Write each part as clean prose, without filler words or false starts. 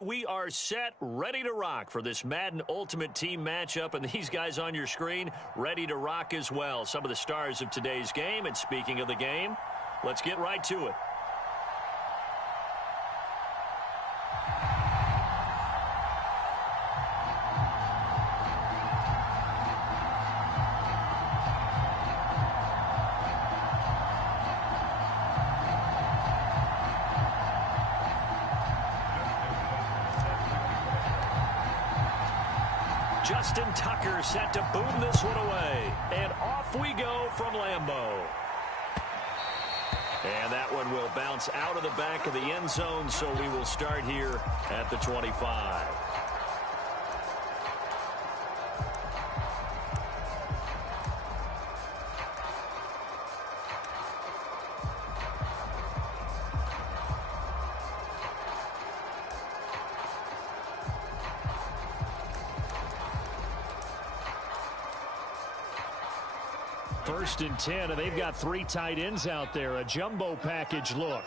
we are set, ready to rock for this Madden Ultimate Team matchup, and these guys on your screen ready to rock as well. Some of the stars of today's game, and speaking of the game, let's get right to it. Justin Tucker set to boom this one away. And off we go from Lambeau. And that one will bounce out of the back of the end zone, so we will start here at the 25. First and 10, and they've got 3 tight ends out there. A jumbo package look.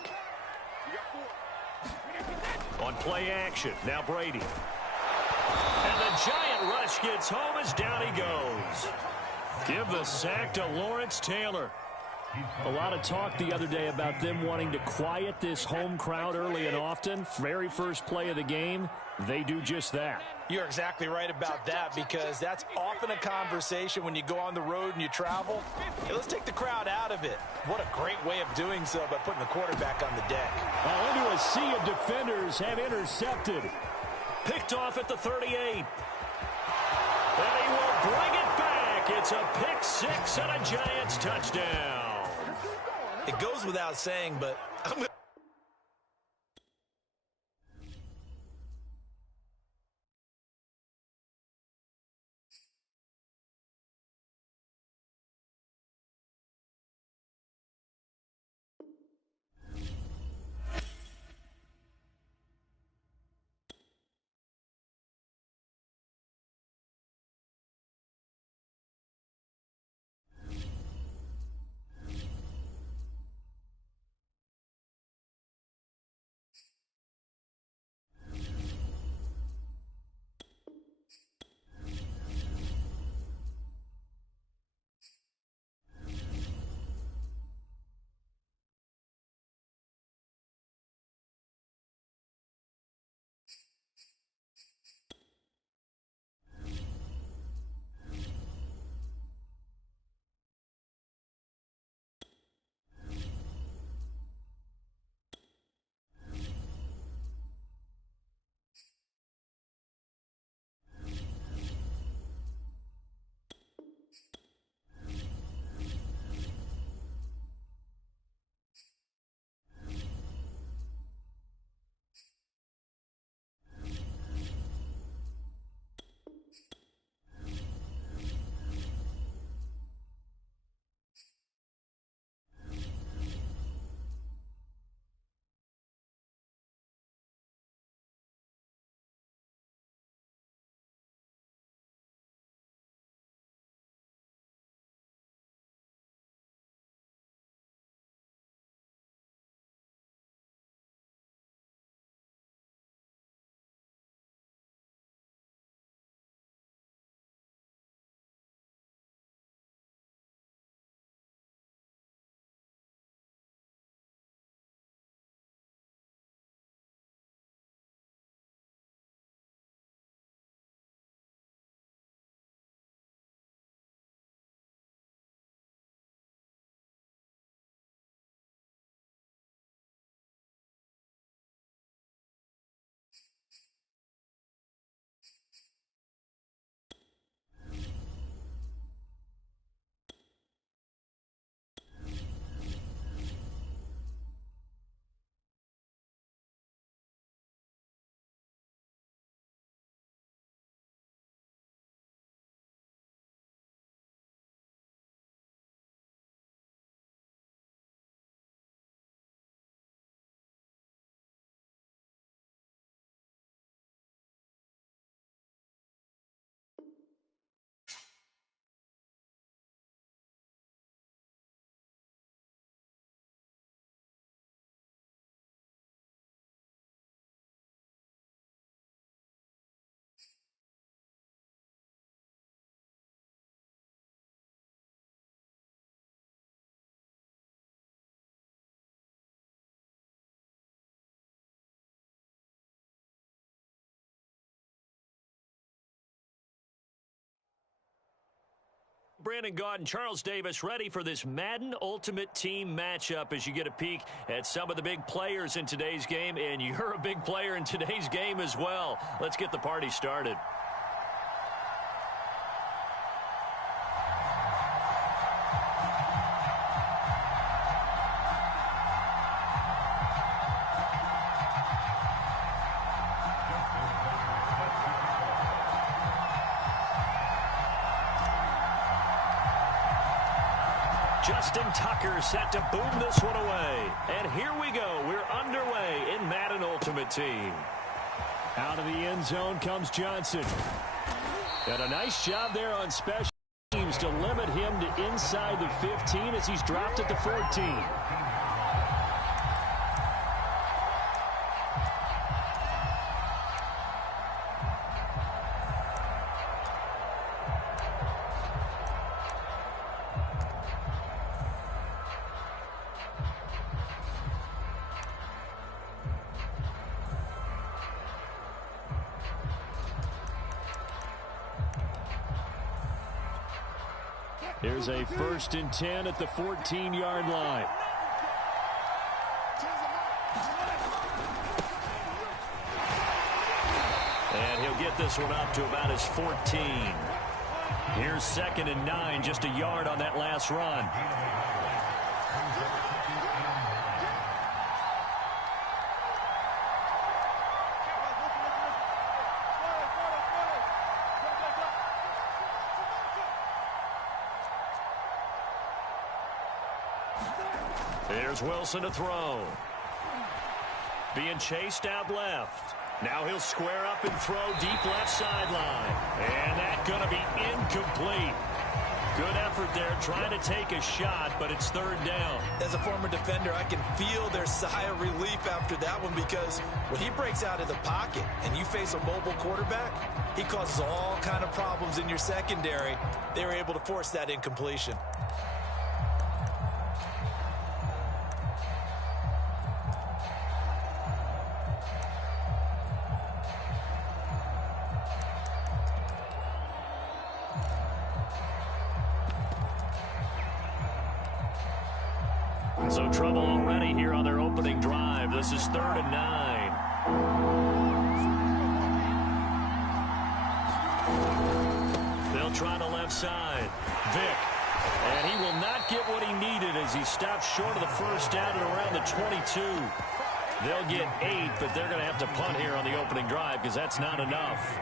On play action, now Brady. And the giant rush gets home as down he goes. Give the sack to Lawrence Taylor. A lot of talk the other day about them wanting to quiet this home crowd early and often. Very first play of the game, they do just that. You're exactly right about that, because that's often a conversation when you go on the road and you travel. Hey, let's take the crowd out of it. What a great way of doing so by putting the quarterback on the deck. Into a sea of defenders have intercepted. Picked off at the 38. And he will bring it back. It's a pick 6 and a Giants touchdown. It goes without saying, but I'm going to Brandon Gaud and Charles Davis ready for this Madden Ultimate Team matchup as you get a peek at some of the big players in today's game, and you're a big player in today's game as well. Let's get the party started. Justin Tucker set to boom this one away. And here we go. We're underway in Madden Ultimate Team. Out of the end zone comes Johnson. And a nice job there on special teams to limit him to inside the 15 as he's dropped at the 14. Here's a 1st and 10 at the 14-yard line. And he'll get this one up to about his 14. Here's 2nd and 9, just a yard on that last run. Here's Wilson to throw. Being chased out left. Now he'll square up and throw deep left sideline. And that's going to be incomplete. Good effort there trying to take a shot, but it's 3rd down. As a former defender, I can feel their sigh of relief after that one, because when he breaks out of the pocket and you face a mobile quarterback, he causes all kind of problems in your secondary. They were able to force that incompletion. So trouble already here on their opening drive. This is 3rd and 9. They'll try the left side. Vick. And he will not get what he needed as he stops short of the 1st down at around the 22. They'll get 8, but they're going to have to punt here on the opening drive because that's not enough.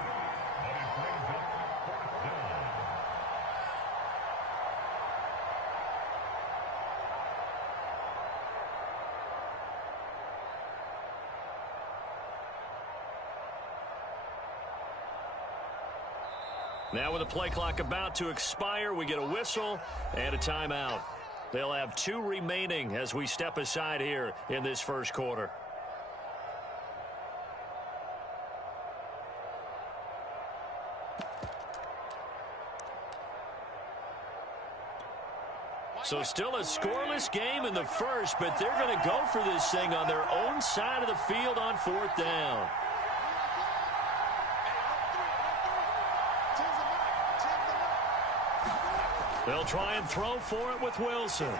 Now with the play clock about to expire, we get a whistle and a timeout. They'll have 2 remaining as we step aside here in this 1st quarter. So still a scoreless game in the 1st, but they're going to go for this thing on their own side of the field on 4th down. They'll try and throw for it with Wilson.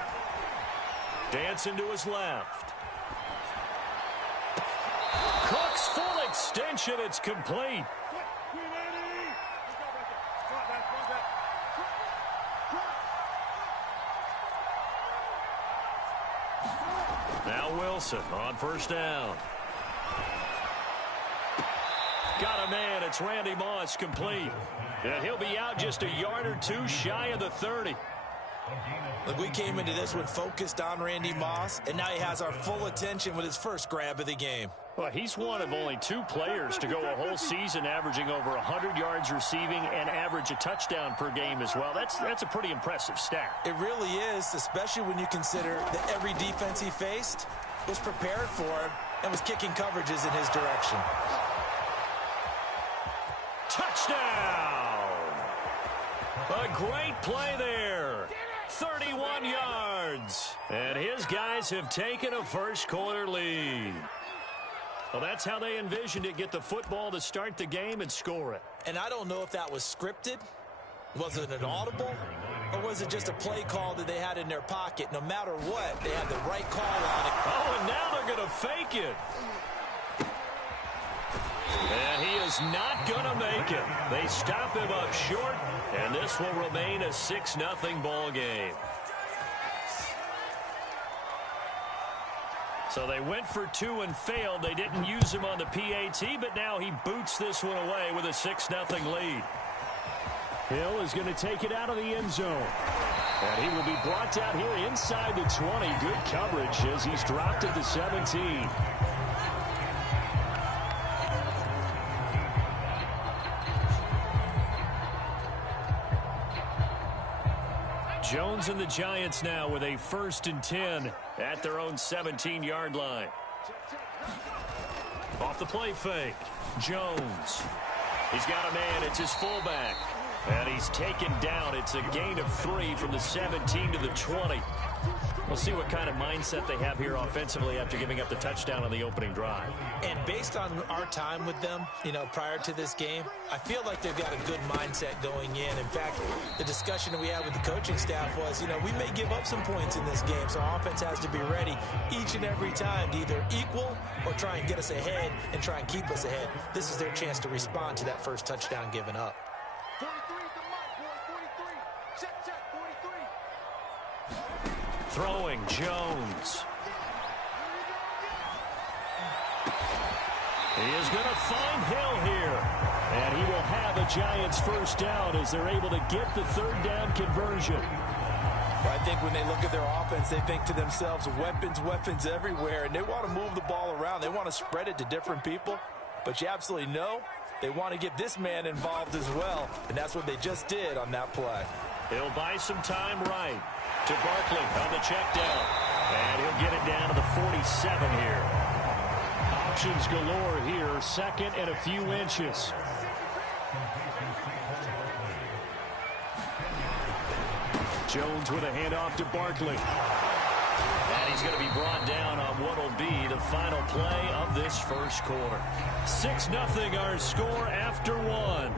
Dancing to his left. Cook's full extension. It's complete. Now Wilson on 1st down. Got a man. It's Randy Moss, complete. And he'll be out just a yard or 2 shy of the 30. Look, we came into this one focused on Randy Moss, and now he has our full attention with his 1st grab of the game. Well, he's one of only 2 players to go a whole season averaging over 100 yards receiving and average a touchdown per game as well. That's a pretty impressive stat. It really is, especially when you consider that every defense he faced was prepared for him and was kicking coverages in his direction. Touchdown! A great play there. 31 yards. And his guys have taken a 1st quarter lead. Well, that's how they envisioned it. Get the football to start the game and score it. And I don't know if that was scripted. Was it an audible? or was it just a play call that they had in their pocket? No matter what, they had the right call on it. Oh, and now they're going to fake it. And he is not going to make it. They stop him up short, and this will remain a 6-0 ball game. So they went for two and failed. They didn't use him on the PAT, but now he boots this one away with a 6-0 lead. Hill is going to take it out of the end zone. And he will be brought down here inside the 20. Good coverage as he's dropped at the 17. Jones and the Giants now with a 1st and 10 at their own 17-yard line. Off the play fake. Jones. He's got a man. It's his fullback. And he's taken down. It's a gain of 3 from the 17 to the 20. We'll see what kind of mindset they have here offensively after giving up the touchdown on the opening drive. And based on our time with them, prior to this game, I feel like they've got a good mindset going in. In fact, the discussion that we had with the coaching staff was, we may give up some points in this game, so our offense has to be ready each and every time to either equal or try and get us ahead and try and keep us ahead. This is their chance to respond to that first touchdown given up. 43 is the mark, boy. 43. Check, 43. Throwing, Jones. He is going to find Hill here. And he will have a Giants first down as they're able to get the 3rd down conversion. I think when they look at their offense, they think to themselves, weapons everywhere, and they want to move the ball around. They want to spread it to different people. But you absolutely know they want to get this man involved as well, and that's what they just did on that play. He'll buy some time right to Barkley on the check down. And he'll get it down to the 47 here. Options galore here. 2nd and a few inches. Jones with a handoff to Barkley. And he's going to be brought down on what will be the final play of this first quarter. 6-0 our score after 1.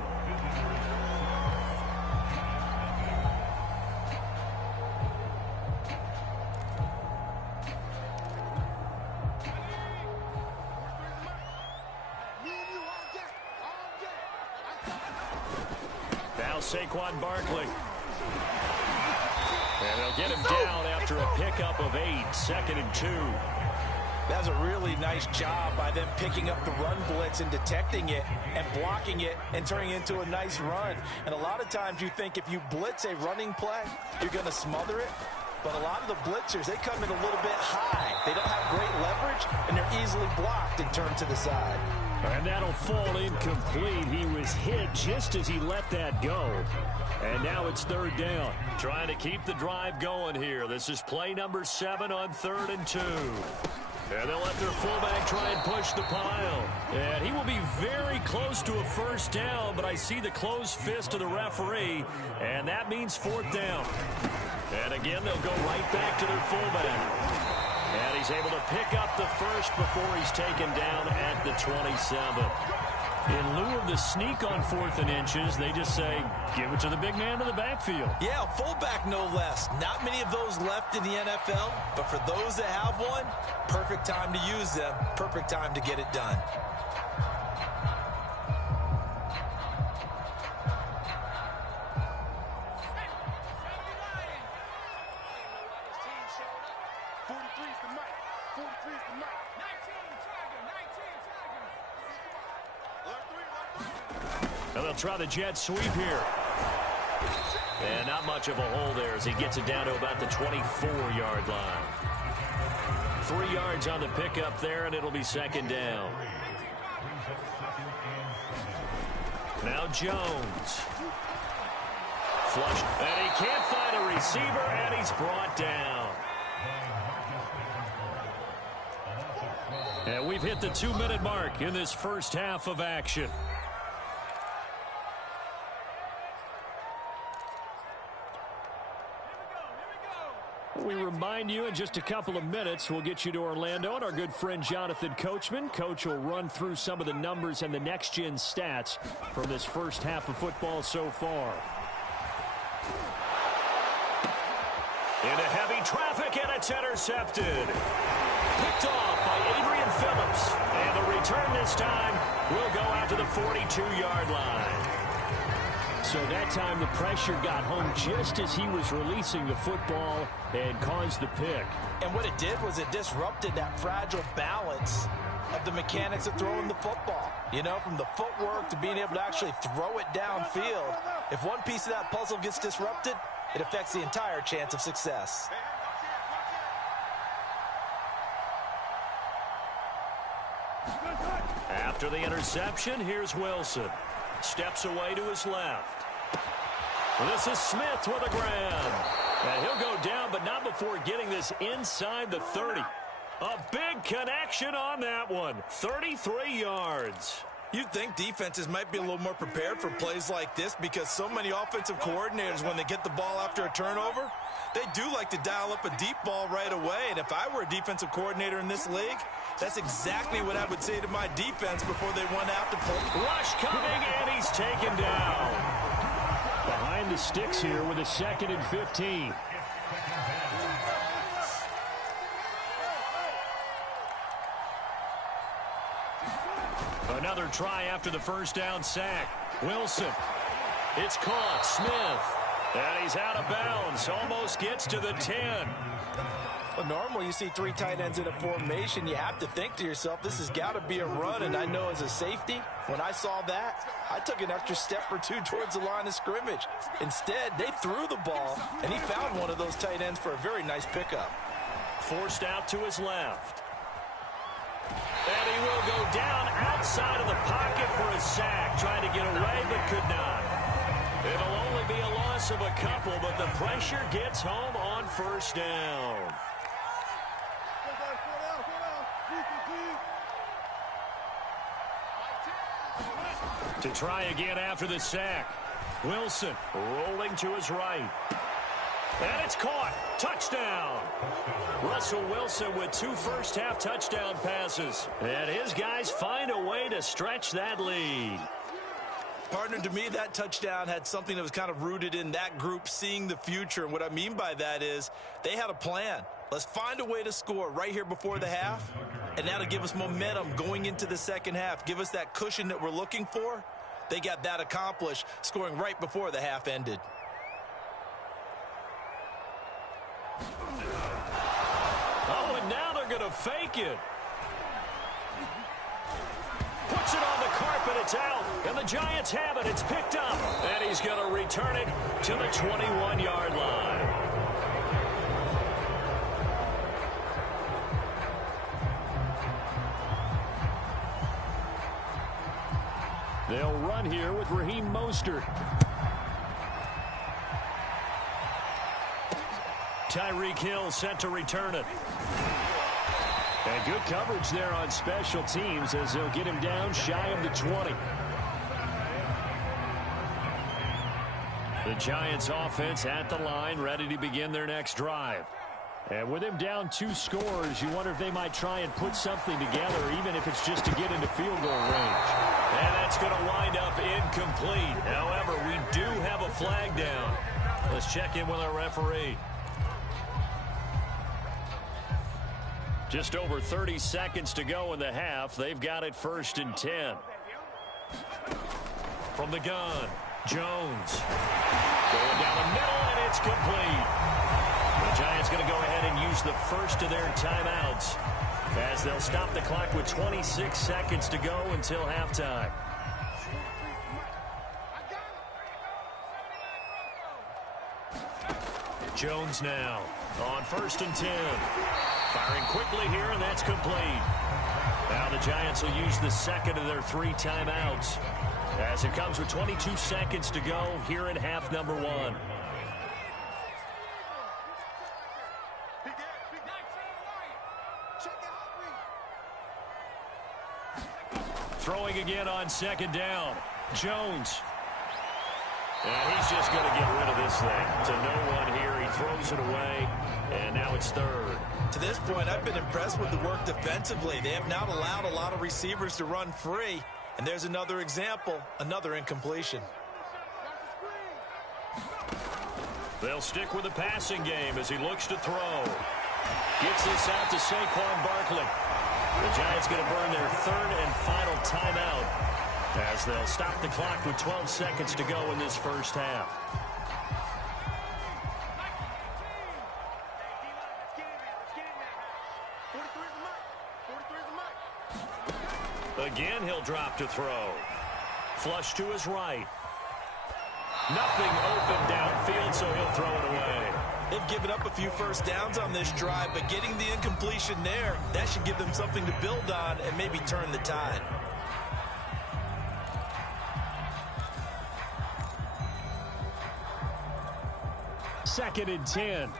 Now Saquon Barkley. And they'll get him down after a pickup of 8. 2nd and 2. That's a really nice job by them picking up the run blitz and detecting it and blocking it and turning it into a nice run. And a lot of times you think if you blitz a running play, you're going to smother it. But a lot of the blitzers, they come in a little bit high. They don't have great leverage, and they're easily blocked and turned to the side. And that'll fall incomplete. He was hit just as he let that go. And now it's 3rd down. Trying to keep the drive going here. This is play number 7 on 3rd and 2. And they'll let their fullback try and push the pile. And he will be very close to a first down, but I see the closed fist of the referee, and that means 4th down. And again, they'll go right back to their fullback. And he's able to pick up the first before he's taken down at the 27. In lieu of the sneak on 4th and inches, they just say, give it to the big man in the backfield. Yeah, fullback no less. Not many of those left in the NFL, but for those that have one, perfect time to use them, perfect time to get it done. And they'll try the jet sweep here. And not much of a hole there as he gets it down to about the 24-yard line. 3 yards on the pickup there, and it'll be 2nd down. Now Jones. Flush. And he can't find a receiver, and he's brought down. And we've hit the 2-minute mark in this first half of action. We remind you in just a couple of minutes we'll get you to Orlando and our good friend Jonathan Coachman. Coach will run through some of the numbers and the next-gen stats from this first half of football so far. Into heavy traffic, and it's intercepted. Picked off by Adrian Phillips. And the return this time will go out to the 42-yard line. So that time the pressure got home just as he was releasing the football and caused the pick. And what it did was it disrupted that fragile balance of the mechanics of throwing the football. You know, from the footwork to being able to actually throw it downfield. If one piece of that puzzle gets disrupted, it affects the entire chance of success. After the interception, here's Wilson. Steps away to his left. This is Smith with a grab. And he'll go down, but not before getting this inside the 30. A big connection on that one. 33 yards. You'd think defenses might be a little more prepared for plays like this because so many offensive coordinators, when they get the ball after a turnover, they do like to dial up a deep ball right away. And if I were a defensive coordinator in this league, that's exactly what I would say to my defense before they went out to play. Rush coming, and he's taken down. Behind the sticks here with a 2nd and 15. Another try after the first down sack. Wilson. It's caught. Smith. And he's out of bounds. Almost gets to the 10. Well, normally you see 3 tight ends in a formation. You have to think to yourself, this has got to be a run. And I know as a safety, when I saw that, I took an extra step or 2 towards the line of scrimmage. Instead, they threw the ball, and he found one of those tight ends for a very nice pickup. Forced out to his left. And he will go down outside of the pocket for a sack. Trying to get away, but could not. It'll only be a loss of a couple, but the pressure gets home on first down. To try again after the sack. Wilson rolling to his right. And it's caught. Touchdown. Russell Wilson with 2 first-half touchdown passes. And his guys find a way to stretch that lead. Partner, to me, that touchdown had something that was kind of rooted in that group seeing the future. And what I mean by that is they had a plan. Let's find a way to score right here before the half. And that'll give us momentum going into the second half. Give us that cushion that we're looking for. They got that accomplished, scoring right before the half ended. Oh, and now they're going to fake it. Puts it on the carpet, it's out, and the Giants have it, it's picked up, and he's going to return it to the 21-yard line. They'll run here with Raheem Mostert. Tyreek Hill set to return it. And good coverage there on special teams as they'll get him down shy of the 20. The Giants offense at the line, ready to begin their next drive. And with him down 2 scores, you wonder if they might try and put something together, even if it's just to get into field goal range. And that's going to wind up incomplete. However, we do have a flag down. Let's check in with our referee. Just over 30 seconds to go in the half. They've got it 1st and 10. From the gun, Jones. Going down the middle, and it's complete. The Giants going to go ahead and use the first of their timeouts as they'll stop the clock with 26 seconds to go until halftime. Jones now on 1st and 10. Firing quickly here, and that's complete. Now the Giants will use the second of their 3 timeouts as it comes with 22 seconds to go here in half number 1. Throwing again on 2nd down. Jones. And he's just going to get rid of this thing. To no one here. He throws it away, and now it's 3rd. To this point, I've been impressed with the work defensively. They have not allowed a lot of receivers to run free. And there's another example, another incompletion. They'll stick with the passing game as he looks to throw. Gets this out to Saquon Barkley. The Giants going to burn their third and final timeout as they'll stop the clock with 12 seconds to go in this first half. Again, he'll drop to throw. Flush to his right. Nothing open downfield, so he'll throw it away. They've given up a few first downs on this drive, but getting the incompletion there, that should give them something to build on and maybe turn the tide. Second and 10.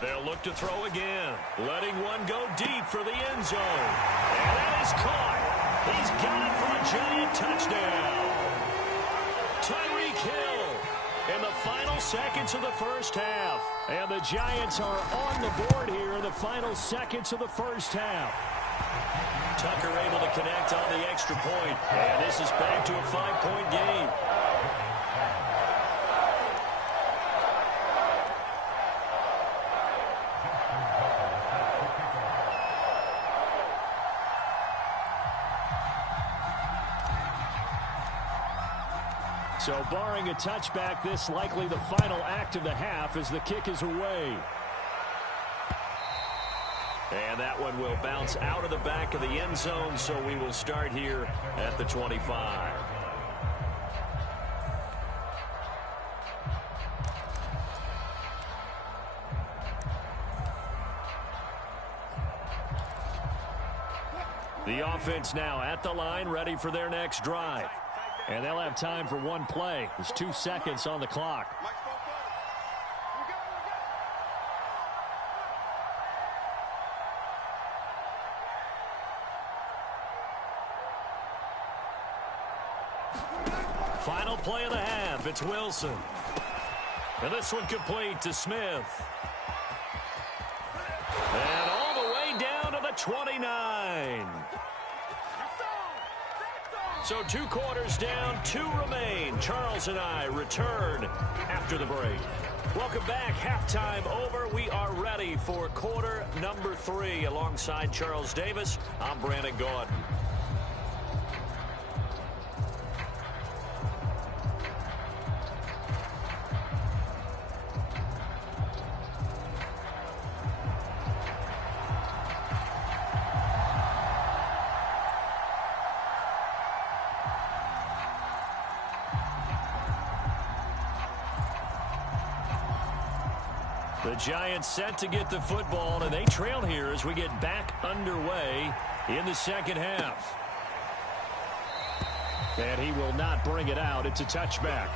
They'll look to throw again, letting one go deep for the end zone. And that is caught. He's got it for a Giant touchdown. Tyreek Hill in the final seconds of the first half. And the Giants are on the board here in the final seconds of the first half. Tucker able to connect on the extra point. And this is back to a 5-point game. So barring a touchback, this likely the final act of the half as the kick is away. And that one will bounce out of the back of the end zone, so we will start here at the 25. The offense now at the line, ready for their next drive. And they'll have time for one play. There's 2 seconds on the clock. Final play of the half. It's Wilson. And this one complete to Smith. And all the way down to the 29. So 2 quarters down, 2 remain. Charles and I return after the break. Welcome back. Halftime over. We are ready for quarter number 3. Alongside Charles Davis, I'm Brandon Gaudin. The Giants set to get the football, and they trail here as we get back underway in the second half. And he will not bring it out. It's a touchback.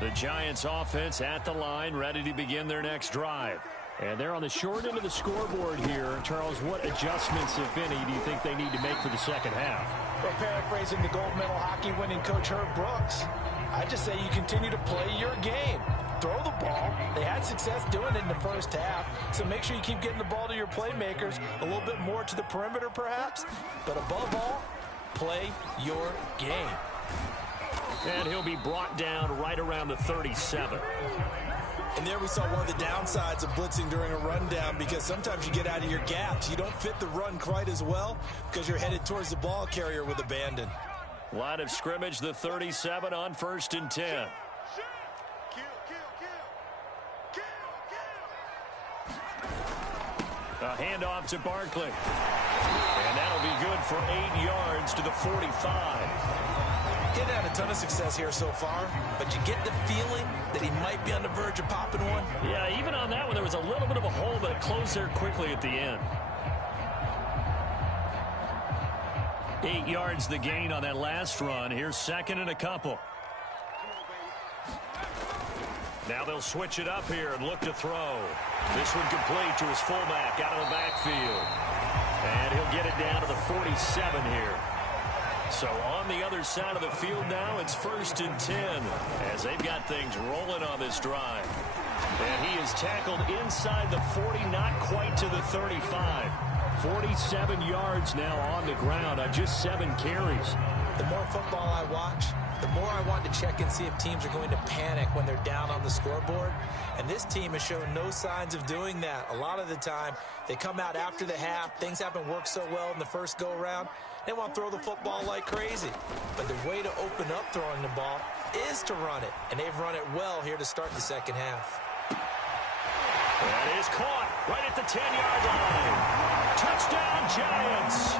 The Giants offense at the line, ready to begin their next drive. And they're on the short end of the scoreboard here. Charles, what adjustments, if any, do you think they need to make for the second half? Well, paraphrasing the gold medal hockey winning coach Herb Brooks, I just say you continue to play your game. Throw the ball. They had success doing it in the first half, so make sure you keep getting the ball to your playmakers, a little bit more to the perimeter perhaps, but above all, play your game. And he'll be brought down right around the 37. And there we saw one of the downsides of blitzing during a rundown, because sometimes you get out of your gaps. You don't fit the run quite as well because you're headed towards the ball carrier with abandon. Line of scrimmage, the 37 on 1st and 10. A handoff to Barkley. And that'll be good for 8 yards to the 45. He's had a ton of success here so far, but you get the feeling that he might be on the verge of popping one. Yeah, even on that one, there was a little bit of a hole, but it closed there quickly at the end. 8 yards the gain on that last run. Here's second and a couple. Now they'll switch it up here and look to throw. This one complete to his fullback out of the backfield. And he'll get it down to the 47 here. So on the other side of the field now, it's 1st and 10 as they've got things rolling on this drive. And he is tackled inside the 40, not quite to the 35. 47 yards now on the ground on just 7 carries. The more football I watch, the more I want to check and see if teams are going to panic when they're down on the scoreboard. And this team has shown no signs of doing that. A lot of the time, they come out after the half. Things haven't worked so well in the first go-around. They want to throw the football like crazy. But the way to open up throwing the ball is to run it. And they've run it well here to start the second half. That is caught right at the 10-yard line. Touchdown, Giants.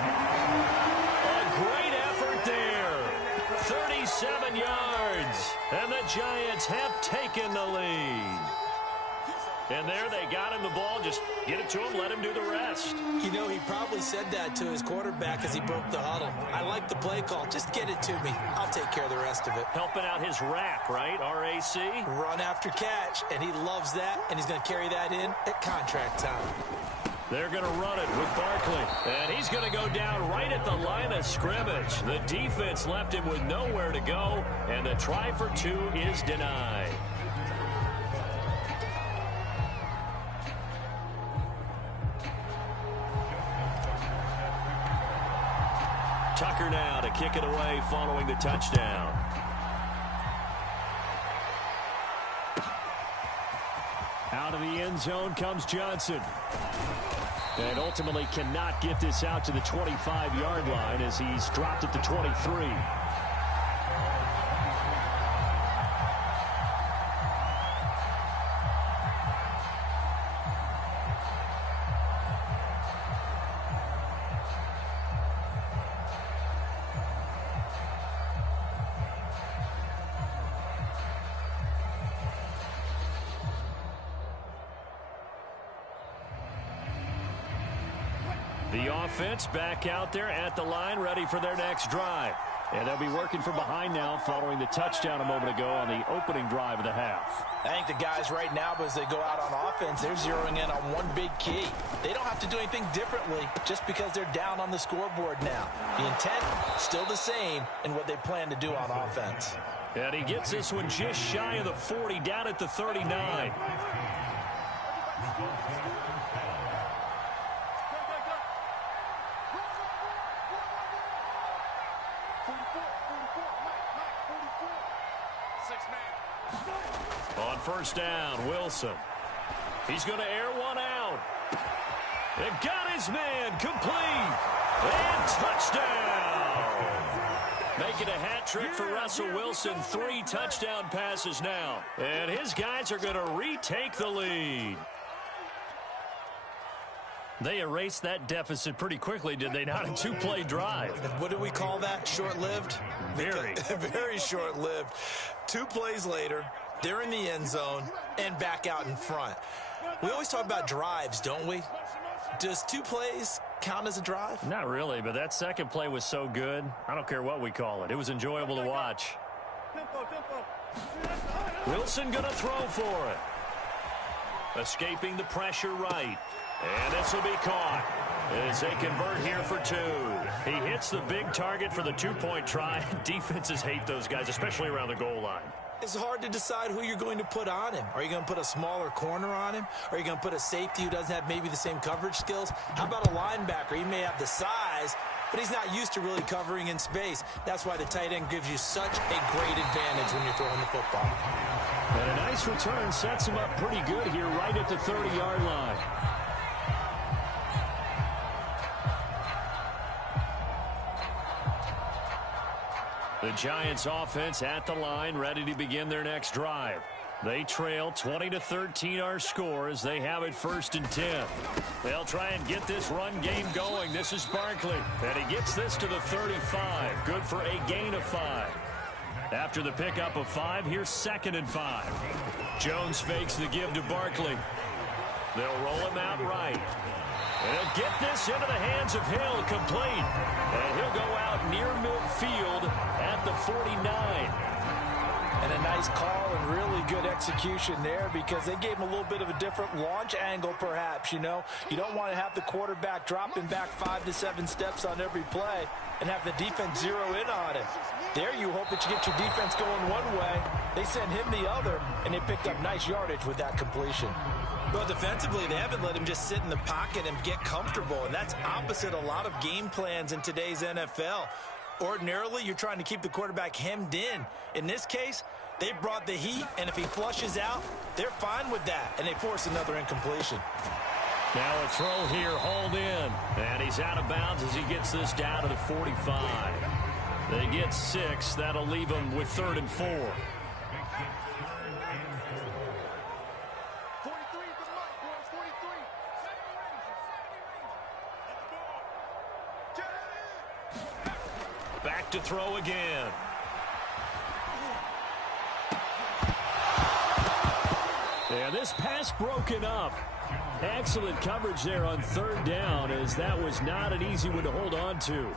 A great effort there. 37 yards. And the Giants have taken the lead. And there they got him the ball. Just get it to him, let him do the rest. You know, he probably said that to his quarterback as he broke the huddle. I like the play call. Just get it to me. I'll take care of the rest of it. Helping out his rack, right? R-A-C? Run after catch, and he loves that, and he's going to carry that in at contract time. They're going to run it with Barkley. And he's going to go down right at the line of scrimmage. The defense left him with nowhere to go, and the try for 2 is denied. Tucker now to kick it away following the touchdown. Out of the end zone comes Johnson. And ultimately cannot get this out to the 25-yard line as he's dropped at the 23. The offense back out there at the line, ready for their next drive. And they'll be working from behind now following the touchdown a moment ago on the opening drive of the half. I think the guys right now, as they go out on offense, they're zeroing in on one big key. They don't have to do anything differently just because they're down on the scoreboard now. The intent, still the same in what they plan to do on offense. And he gets this one just shy of the 40, down at the 39. On first down, Wilson. He's going to air one out. And got his man complete. And touchdown. Making a hat trick for Russell Wilson. 3 touchdown passes now. And his guys are going to retake the lead. They erased that deficit pretty quickly, did they not? A 2-play drive. What do we call that? Short-lived? Very. Very short-lived. 2 plays later, they're in the end zone and back out in front. We always talk about drives, don't we? Does 2 plays count as a drive? Not really, but that second play was so good. I don't care what we call it. It was enjoyable to watch. Wilson going to throw for it. Escaping the pressure right. And this will be caught as they convert here for 2. He hits the big target for the 2-point try. Defenses hate those guys, especially around the goal line. It's hard to decide who you're going to put on him. Are you going to put a smaller corner on him? Are you going to put a safety who doesn't have maybe the same coverage skills? How about a linebacker? He may have the size, but he's not used to really covering in space. That's why the tight end gives you such a great advantage when you're throwing the football. And a nice return sets him up pretty good here right at the 30-yard line. The Giants offense at the line, ready to begin their next drive. They trail 20-13 our score as they have it 1st and 10. They'll try and get this run game going. This is Barkley, and he gets this to the 35. Good for a gain of 5. After the pickup of 5, here's 2nd and 5. Jones fakes the give to Barkley. They'll roll him out right. And he'll get this into the hands of Hill, complete. And he'll go out near midfield at the 49. And a nice call and really good execution there because they gave him a little bit of a different launch angle perhaps, you know. You don't want to have the quarterback dropping back 5 to 7 steps on every play and have the defense zero in on it. There you hope that you get your defense going one way. They sent him the other, and they picked up nice yardage with that completion. Well, defensively, they haven't let him just sit in the pocket and get comfortable, and that's opposite a lot of game plans in today's NFL. Ordinarily, you're trying to keep the quarterback hemmed in. In this case, they brought the heat, and if he flushes out, they're fine with that, and they force another incompletion. Now a throw here, hauled in, and he's out of bounds as he gets this down to the 45. They get 6. That'll leave them with 3rd and 4. 43 is the mark, boys. 43. Back to throw again. And this pass broken up. Excellent coverage there on 3rd down, as that was not an easy one to hold on to.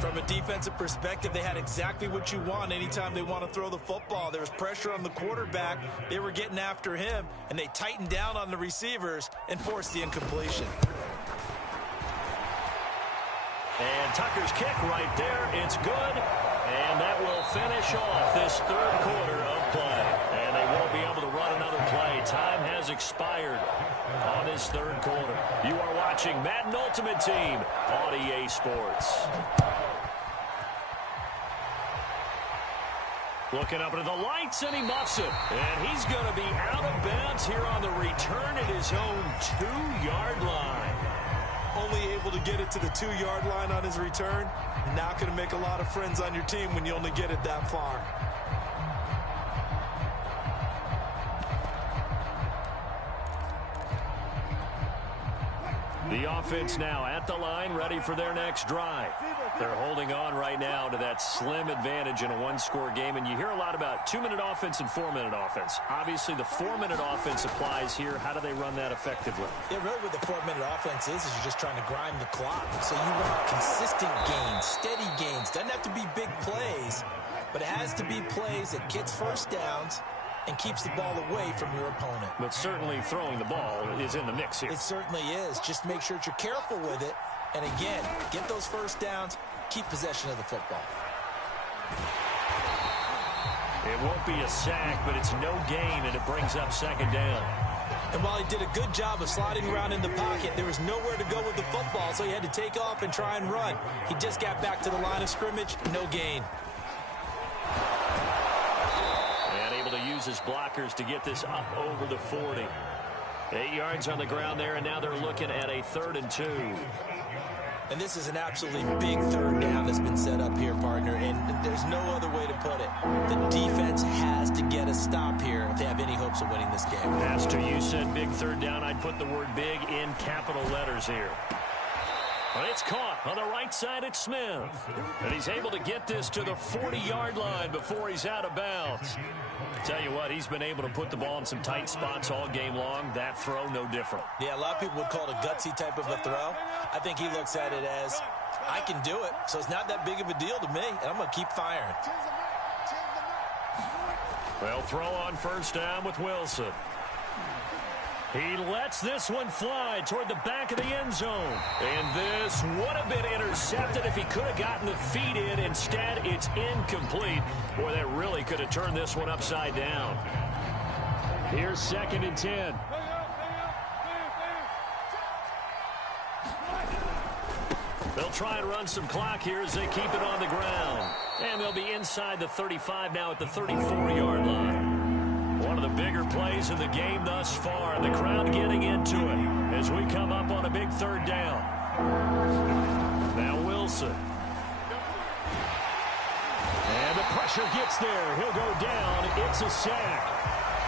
From a defensive perspective, they had exactly what you want anytime they want to throw the football. There was pressure on the quarterback. They were getting after him, and they tightened down on the receivers and forced the incompletion. And Tucker's kick right there. It's good. And that will finish off this 3rd quarter of play. And they won't be able to run another play. Time has expired on this 3rd quarter. You are watching Madden Ultimate Team on EA Sports. Looking up into the lights, and he muffs it. And he's going to be out of bounds here on the return at his own 2-yard line. Only able to get it to the 2-yard line on his return. Not going to make a lot of friends on your team when you only get it that far. The offense now at the line, ready for their next drive. They're holding on right now to that slim advantage in a 1-score game, and you hear a lot about 2-minute offense and 4-minute offense. Obviously, the 4-minute offense applies here. How do they run that effectively? Yeah, really what the 4-minute offense is you're just trying to grind the clock. So you want consistent gains, steady gains. Doesn't have to be big plays, but it has to be plays that gets first downs and keeps the ball away from your opponent. But certainly throwing the ball is in the mix here. It certainly is. Just make sure that you're careful with it. And again, get those first downs, keep possession of the football. It won't be a sack, but it's no gain, and it brings up 2nd down. And while he did a good job of sliding around in the pocket, there was nowhere to go with the football, so he had to take off and try and run. He just got back to the line of scrimmage, no gain. To use his blockers to get this up over the 40. 8 yards on the ground there, and now they're looking at a 3rd and 2. And this is an absolutely big 3rd down that's been set up here, partner, and there's no other way to put it. The defense has to get a stop here if they have any hopes of winning this game. As to you said big 3rd down, I'd put the word big in capital letters here. But it's caught on the right side at Smith. And he's able to get this to the 40-yard line before he's out of bounds. Tell you what, he's been able to put the ball in some tight spots all game long. That throw, no different. Yeah, a lot of people would call it a gutsy type of a throw. I think he looks at it as, I can do it, so it's not that big of a deal to me, and I'm going to keep firing. Well, throw on 1st down with Wilson. He lets this one fly toward the back of the end zone. And this would have been intercepted if he could have gotten the feet in. Instead, it's incomplete. Boy, that really could have turned this one upside down. Here's 2nd and 10. They'll try and run some clock here as they keep it on the ground. And they'll be inside the 35 now at the 34-yard line. One of the bigger plays in the game thus far. The crowd getting into it as we come up on a big 3rd down. Now Wilson. And the pressure gets there. He'll go down. It's a sack.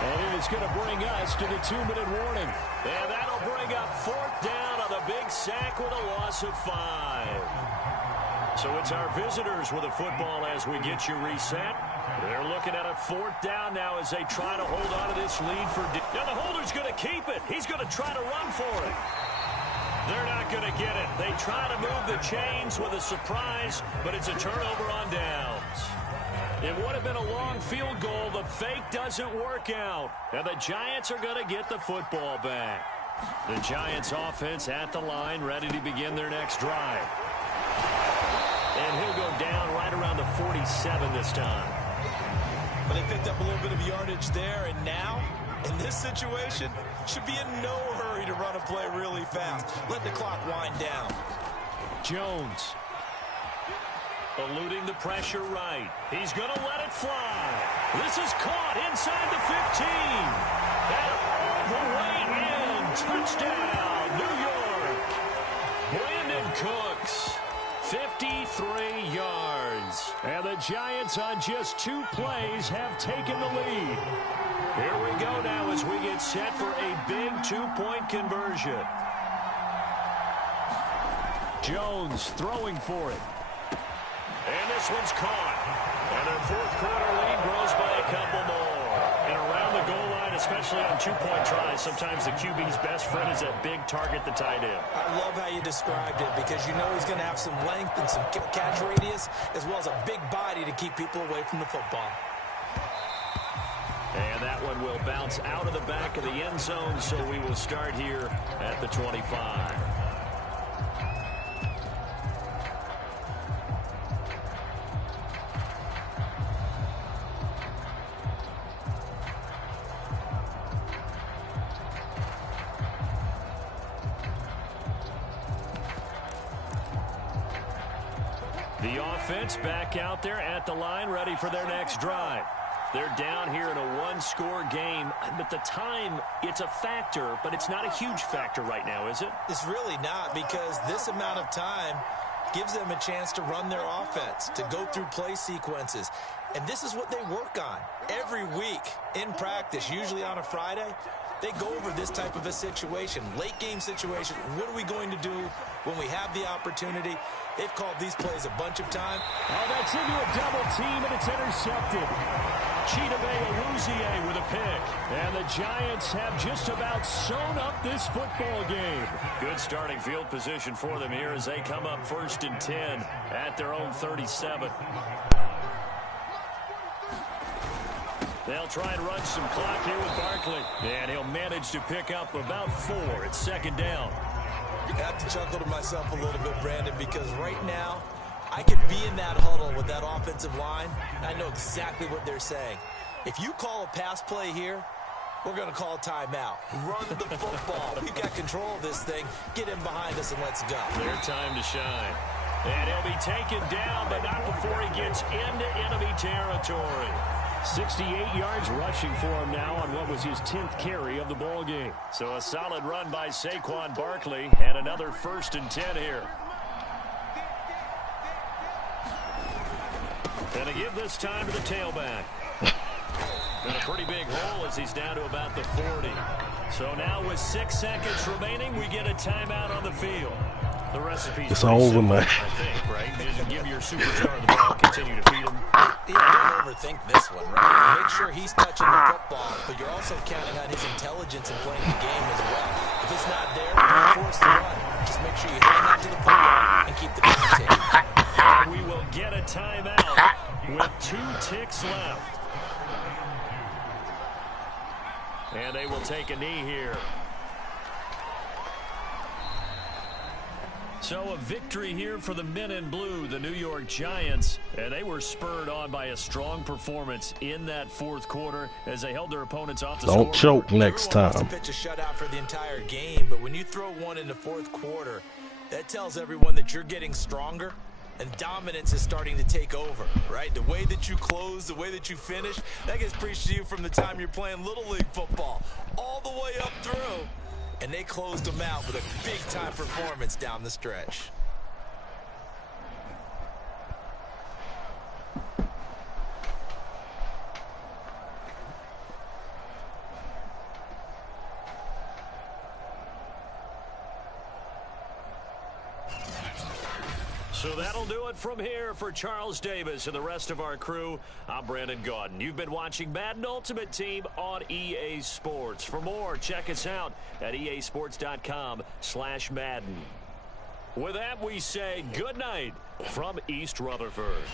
And it is going to bring us to the 2-minute warning. And that'll bring up 4th down on the big sack with a loss of 5. So it's our visitors with a football as we get you reset. They're looking at a 4th down now as they try to hold on to this lead for... Now the holder's going to keep it. He's going to try to run for it. They're not going to get it. They try to move the chains with a surprise, but it's a turnover on downs. It would have been a long field goal. The fake doesn't work out. And the Giants are going to get the football back. The Giants offense at the line, ready to begin their next drive. And he'll go down right around the 47 this time. But they picked up a little bit of yardage there, and now, in this situation, should be in no hurry to run a play really fast. Let the clock wind down. Jones. Eluding the pressure right. He's going to let it fly. This is caught inside the 15. And all the way in. Touchdown, New York. Brandon Cooks. 53 yards. And the Giants on just 2 plays have taken the lead. Here we go now as we get set for a big 2-point conversion. Jones throwing for it. And this one's caught. And their 4th quarter lead grows by a couple more. And around the goal line, especially on 2-point tries, sometimes the QB's best friend is that big target, the tight end. I love how you described it because you know he's going to have some length and some catch radius as well as a big body to keep people away from the football. And that one will bounce out of the back of the end zone, so we will start here at the 25. The offense back out there at the line, ready for their next drive. They're down here in a 1-score game, but the time, it's a factor, but it's not a huge factor right now, is it? It's really not, because this amount of time gives them a chance to run their offense, to go through play sequences. And this is what they work on every week in practice, usually on a Friday. They go over this type of a situation, late game situation. What are we going to do when we have the opportunity? They've called these plays a bunch of times. Oh, that's into a double team, and it's intercepted. Chidobe with a pick. And the Giants have just about sewn up this football game. Good starting field position for them here as they come up 1st and 10 at their own 37. They'll try and run some clock here with Barkley. And he'll manage to pick up about 4. It's 2nd down. I have to chuckle to myself a little bit, Brandon, because right now I could be in that huddle with that offensive line, and I know exactly what they're saying. If you call a pass play here, we're going to call a timeout. Run the football. We've got control of this thing. Get in behind us and let's go. Their time to shine. And he'll be taken down, but not before he gets into enemy territory. 68 yards rushing for him now on what was his 10th carry of the ball game. So a solid run by Saquon Barkley and another 1st and 10 here. And to give this time to the tailback. And a pretty big hole as he's down to about the 40. So now with 6 seconds remaining, we get a timeout on the field. The recipe's it's all over, man. I think, right? Just give your superstar the ball, continue to feed him. Yeah, don't overthink this one, right? Make sure he's touching the football, but you're also counting on his intelligence in playing the game as well. If it's not there, don't force the run. Just make sure you hang on to the football and keep the game taken. We will get a timeout with 2 ticks left. And they will take a knee here. So a victory here for the men in blue, the New York Giants. And they were spurred on by a strong performance in that 4th quarter as they held their opponents off the score. Don't choke next time. Pitch a shutout for the entire game, but when you throw one in the 4th quarter, that tells everyone that you're getting stronger and dominance is starting to take over, right? The way that you close, the way that you finish, that gets preached to you from the time you're playing Little League football all the way up through. And they closed them out with a big-time performance down the stretch. So that'll do it from here for Charles Davis and the rest of our crew. I'm Brandon Gaudin. You've been watching Madden Ultimate Team on EA Sports. For more, check us out at easports.com/Madden. With that, we say good night from East Rutherford.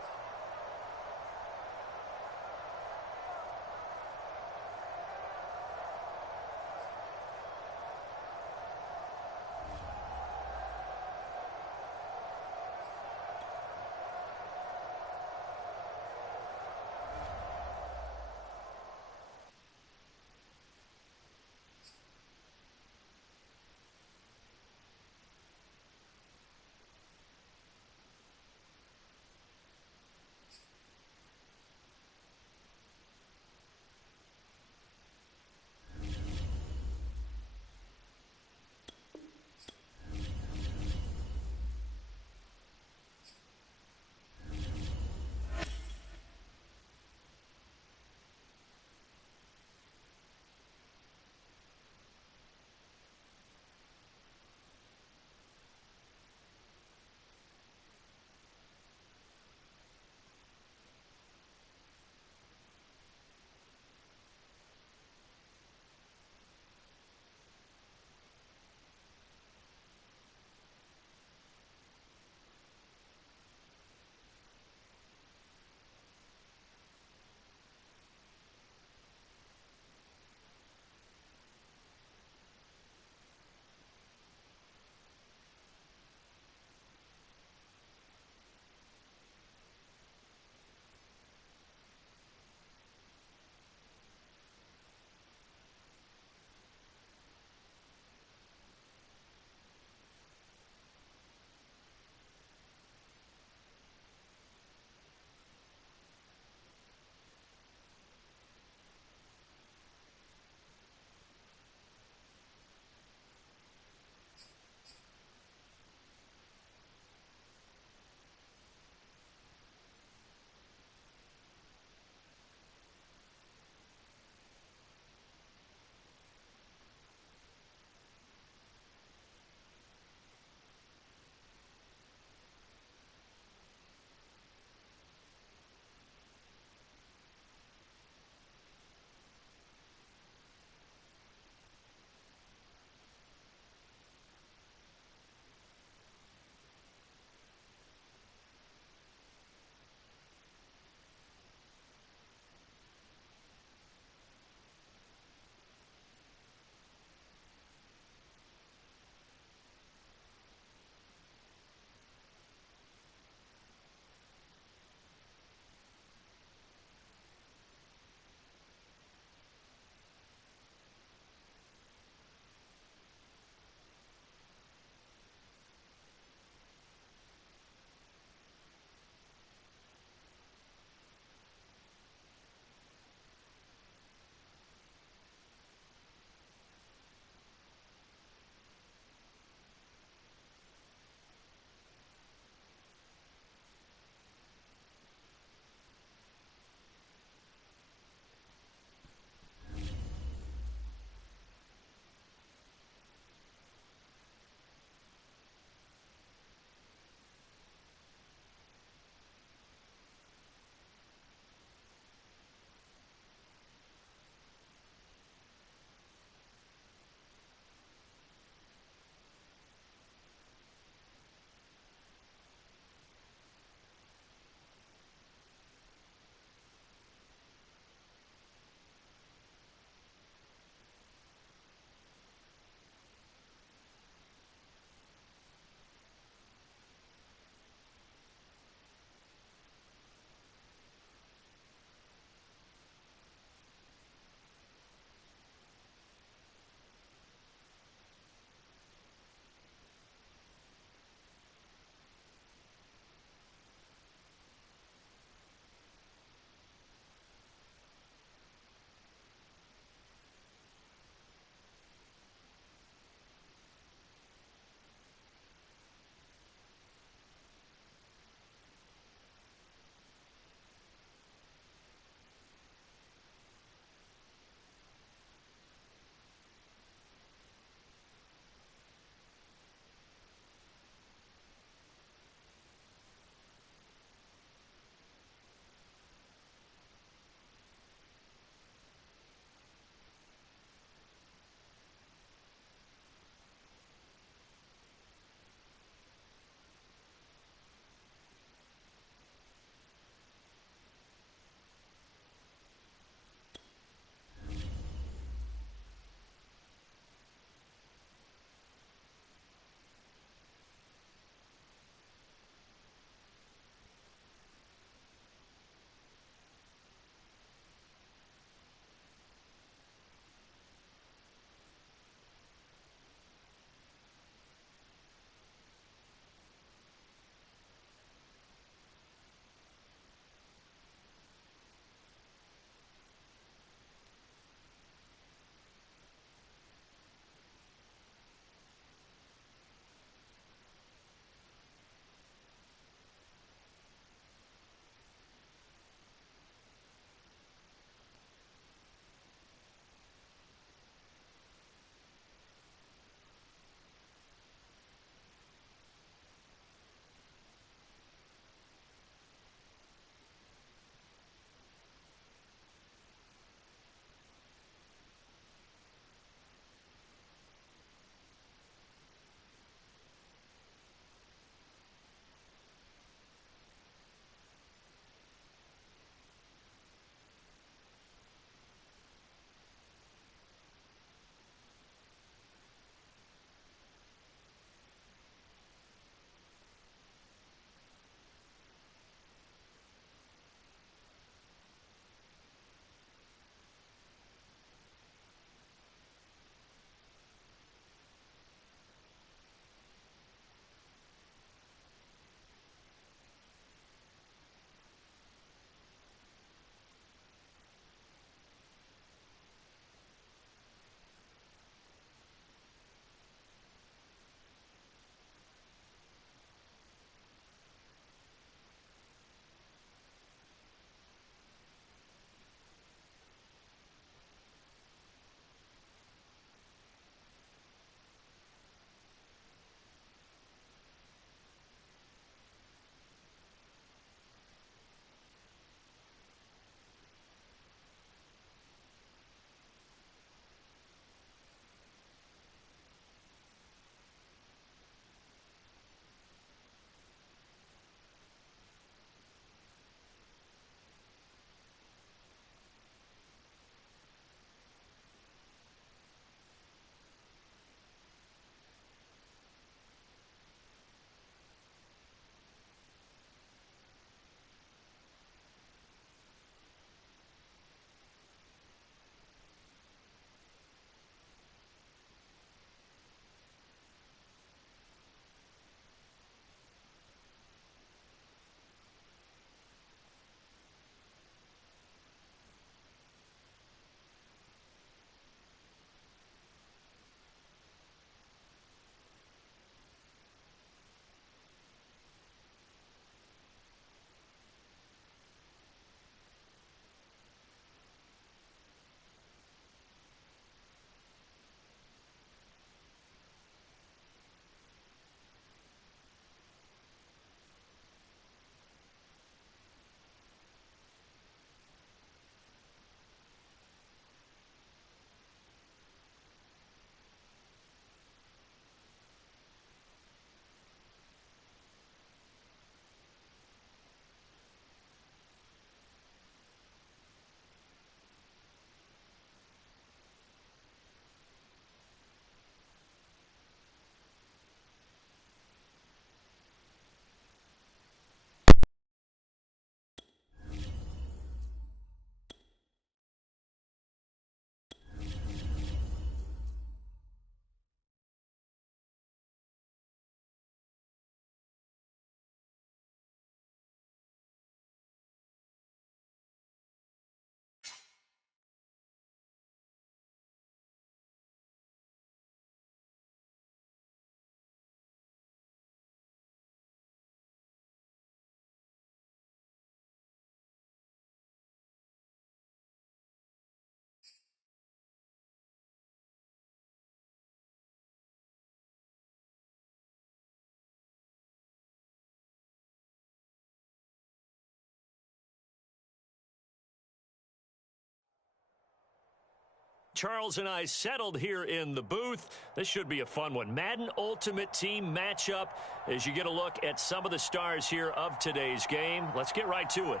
Charles and I settled here in the booth. This should be a fun one. Madden Ultimate Team matchup as you get a look at some of the stars here of today's game. Let's get right to it.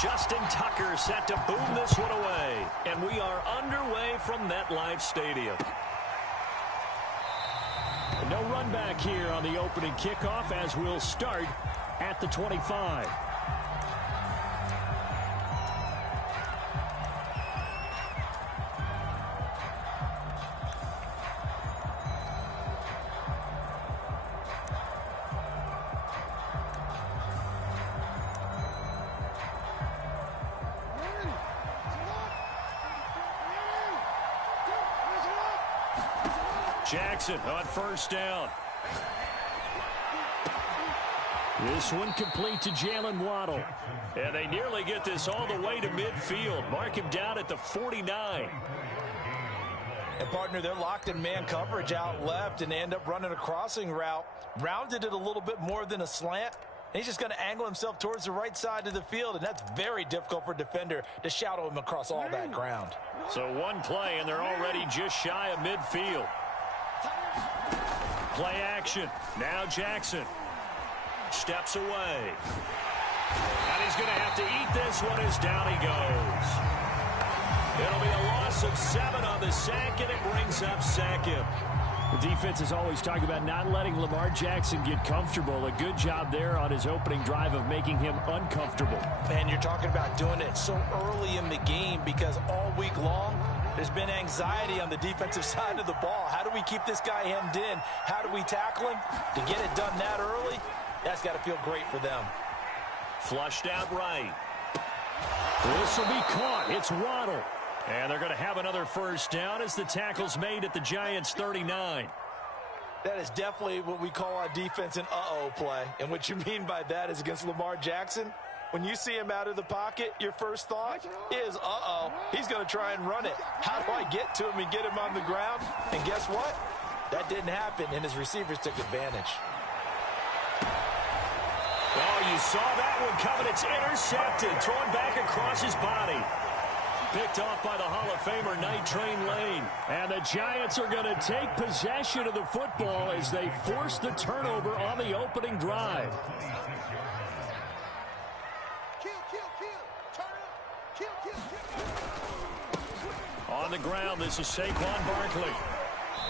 Justin Tucker set to boom this one away. And we are underway from MetLife Stadium. No run back here on the opening kickoff as we'll start at the 25. Jackson on first down. This one complete to Jalen Waddle. And they nearly get this all the way to midfield. Mark him down at the 49. And, partner, they're locked in man coverage out left, and they end up running a crossing route. Rounded it a little bit more than a slant. And he's just going to angle himself towards the right side of the field, and that's very difficult for a defender to shadow him across all that ground. So one play, and they're already just shy of midfield. Play action. Now Jackson steps away. And he's going to have to eat this one as down he goes. It'll be a loss of 7 on the sack, and it brings up second. The defense is always talking about not letting Lamar Jackson get comfortable. A good job there on his opening drive of making him uncomfortable. And you're talking about doing it so early in the game because all week long, there's been anxiety on the defensive side of the ball. How do we keep this guy hemmed in? How do we tackle him? To get it done that early, that's got to feel great for them. Flushed out right. This will be caught. It's Waddle. And they're going to have another first down as the tackle's made at the Giants' 39. That is definitely what we call on defense an uh-oh play. And what you mean by that is against Lamar Jackson, when you see him out of the pocket, your first thought is, uh-oh, he's going to try and run it. How do I get to him and get him on the ground? And guess what? That didn't happen, and his receivers took advantage. Oh, you saw that one coming. It's intercepted, thrown back across his body. Picked off by the Hall of Famer Night Train Lane. And the Giants are going to take possession of the football as they force the turnover on the opening drive. On the ground, this is Saquon Barkley.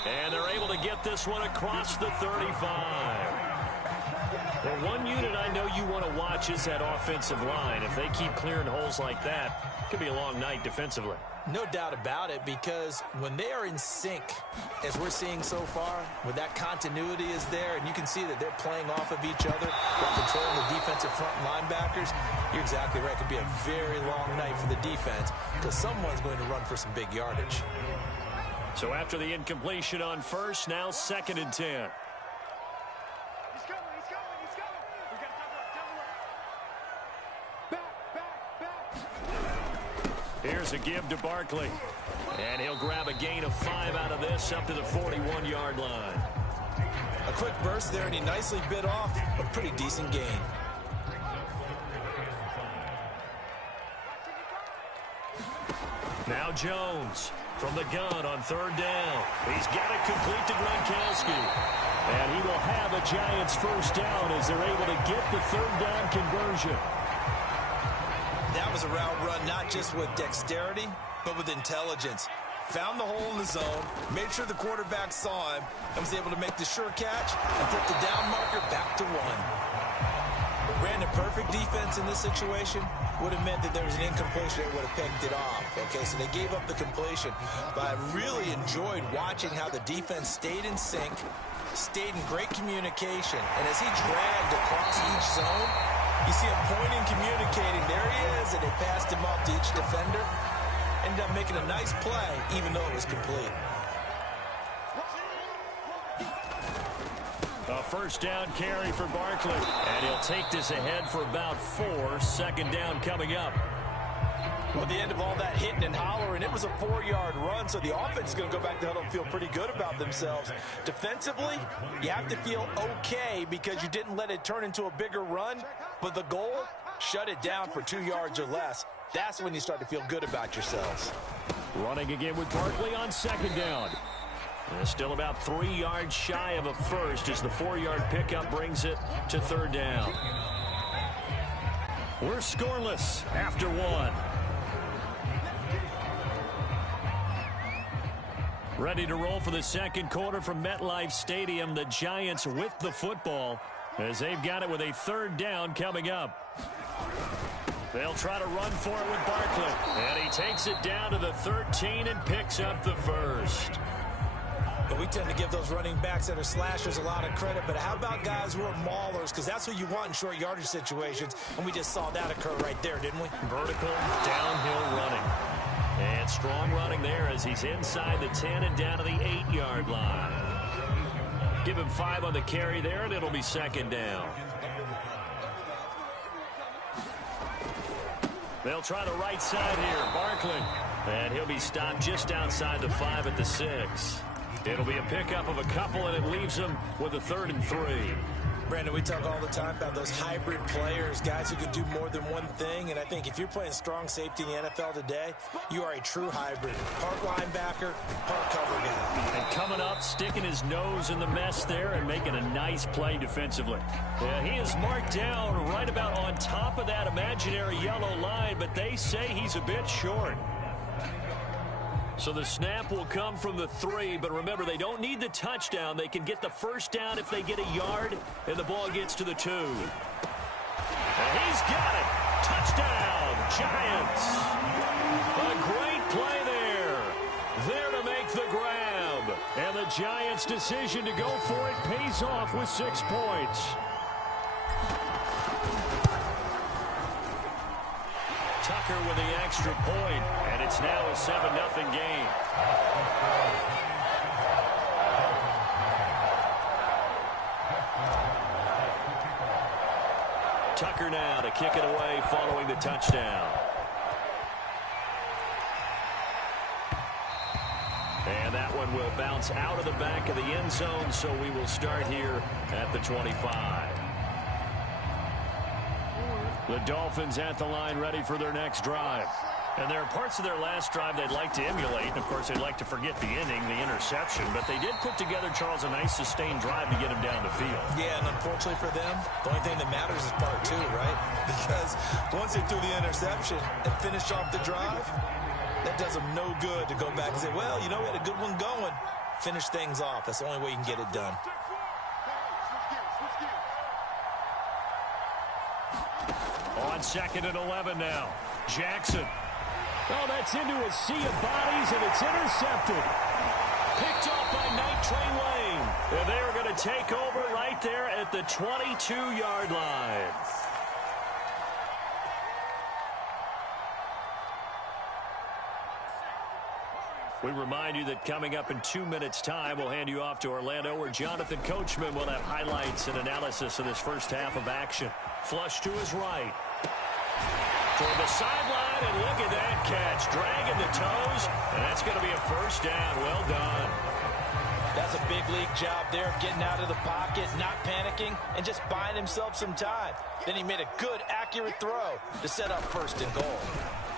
And they're able to get this one across the 35. The one unit I know you want to watch is that offensive line. If they keep clearing holes like that, it could be a long night defensively. No doubt about it, because when they are in sync, as we're seeing so far, when that continuity is there, and you can see that they're playing off of each other while controlling the defensive front linebackers, you're exactly right. It could be a very long night for the defense because someone's going to run for some big yardage. So after the incompletion on first, now 2nd and 10. Here's a give to Barkley. And he'll grab a gain of 5 out of this up to the 41-yard line. A quick burst there, and he nicely bit off a pretty decent gain. Now Jones from the gun on 3rd down. He's got it complete to Gronkowski. And he will have a Giants first down as they're able to get the 3rd down conversion. That was a route run not just with dexterity, but with intelligence. Found the hole in the zone, made sure the quarterback saw him, and was able to make the sure catch and put the down marker back to 1. Ran a perfect defense in this situation. Would have meant that there was an incompletion that would have picked it off. Okay, so they gave up the completion. But I really enjoyed watching how the defense stayed in sync, stayed in great communication, and as he dragged across each zone, you see him pointing, communicating. There he is, and they passed him off to each defender. Ended up making a nice play, even though it was complete. A first down carry for Barkley. And he'll take this ahead for about 4. 2nd down coming up. Well, at the end of all that hitting and hollering, it was a 4-yard run, so the offense is going to go back to huddle and feel pretty good about themselves. Defensively, you have to feel okay because you didn't let it turn into a bigger run, but the goal, shut it down for 2 yards or less. That's when you start to feel good about yourselves. Running again with Barkley on second down. Still about 3 yards shy of a first as the 4-yard pickup brings it to third down. We're scoreless after 1. Ready to roll for the second quarter from MetLife Stadium. The Giants with the football as they've got it with a third down coming up. They'll try to run for it with Barkley. And he takes it down to the 13 and picks up the first. But we tend to give those running backs that are slashers a lot of credit. But how about guys who are maulers? Because that's what you want in short yardage situations. And we just saw that occur right there, didn't we? Vertical downhill running. And strong running there as he's inside the 10 and down to the 8-yard line. Give him 5 on the carry there, and it'll be second down. They'll try the right side here. Barkley. And he'll be stopped just outside the 5 at the 6. It'll be a pickup of a couple, and it leaves him with a 3rd and 3. Brandon, we talk all the time about those hybrid players, guys who can do more than one thing. And I think if you're playing strong safety in the NFL today, you are a true hybrid. Part linebacker, part cover guy. And coming up, sticking his nose in the mess there and making a nice play defensively. Yeah, he is marked down right about on top of that imaginary yellow line, but they say he's a bit short. So the snap will come from the 3, but remember, they don't need the touchdown. They can get the first down if they get a yard, and the ball gets to the 2. And he's got it. Touchdown, Giants. A great play there. There to make the grab. And the Giants' decision to go for it pays off with 6 points. Tucker with the extra point, and it's now a 7-0 game. Tucker now to kick it away following the touchdown. And that one will bounce out of the back of the end zone, so we will start here at the 25. The Dolphins at the line ready for their next drive. And there are parts of their last drive they'd like to emulate. Of course, they'd like to forget the ending, the interception. But they did put together, Charles, a nice sustained drive to get him down the field. Yeah, and unfortunately for them, the only thing that matters is part 2, right? Because once they threw the interception and finished off the drive, that does them no good to go back and say, well, you know, we had a good one going. Finish things off. That's the only way you can get it done. On second and 11 now. Jackson. Oh, that's into a sea of bodies, and it's intercepted. Picked off by Night Train Lane. And they're going to take over right there at the 22-yard line. We remind you that coming up in 2 minutes' time, we'll hand you off to Orlando, where Jonathan Coachman will have highlights and analysis of this first half of action. Flush to his right. Toward the sideline, and look at that catch. Dragging the toes, and that's going to be a first down. Well done. That's a big league job there, getting out of the pocket, not panicking, and just buying himself some time. Then he made a good, accurate throw to set up first and goal.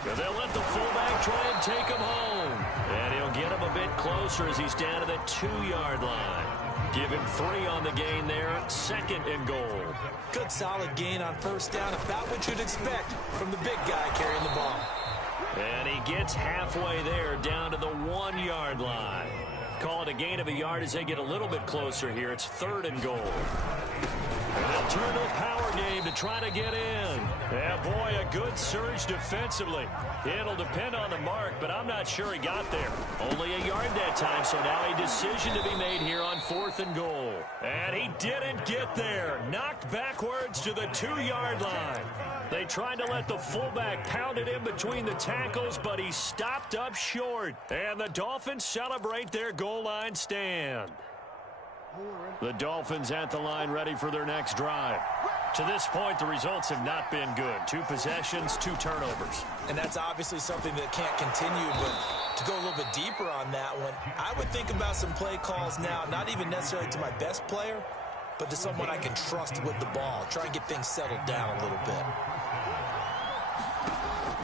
And they'll let the fullback try and take him home. And he'll get him a bit closer as he's down to the 2-yard line. Give him 3 on the gain there, second and goal. Good solid gain on first down, about what you'd expect from the big guy carrying the ball. And he gets halfway there, down to the 1-yard line. Call it a gain of a yard as they get a little bit closer here. It's third and goal. And they'll turn to the power game to try to get in. Yeah, boy, a good surge defensively. It'll depend on the mark, but I'm not sure he got there. Only a yard that time, so now a decision to be made here on 4th and goal. And he didn't get there. Knocked backwards to the 2-yard line. They tried to let the fullback pound it in between the tackles, but he stopped up short. And the Dolphins celebrate their goal line stand. The Dolphins at the line ready for their next drive. To this point, the results have not been good. 2 possessions, 2 turnovers. And that's obviously something that can't continue, but to go a little bit deeper on that one, I would think about some play calls now, not even necessarily to my best player, but to someone I can trust with the ball. Try and get things settled down a little bit.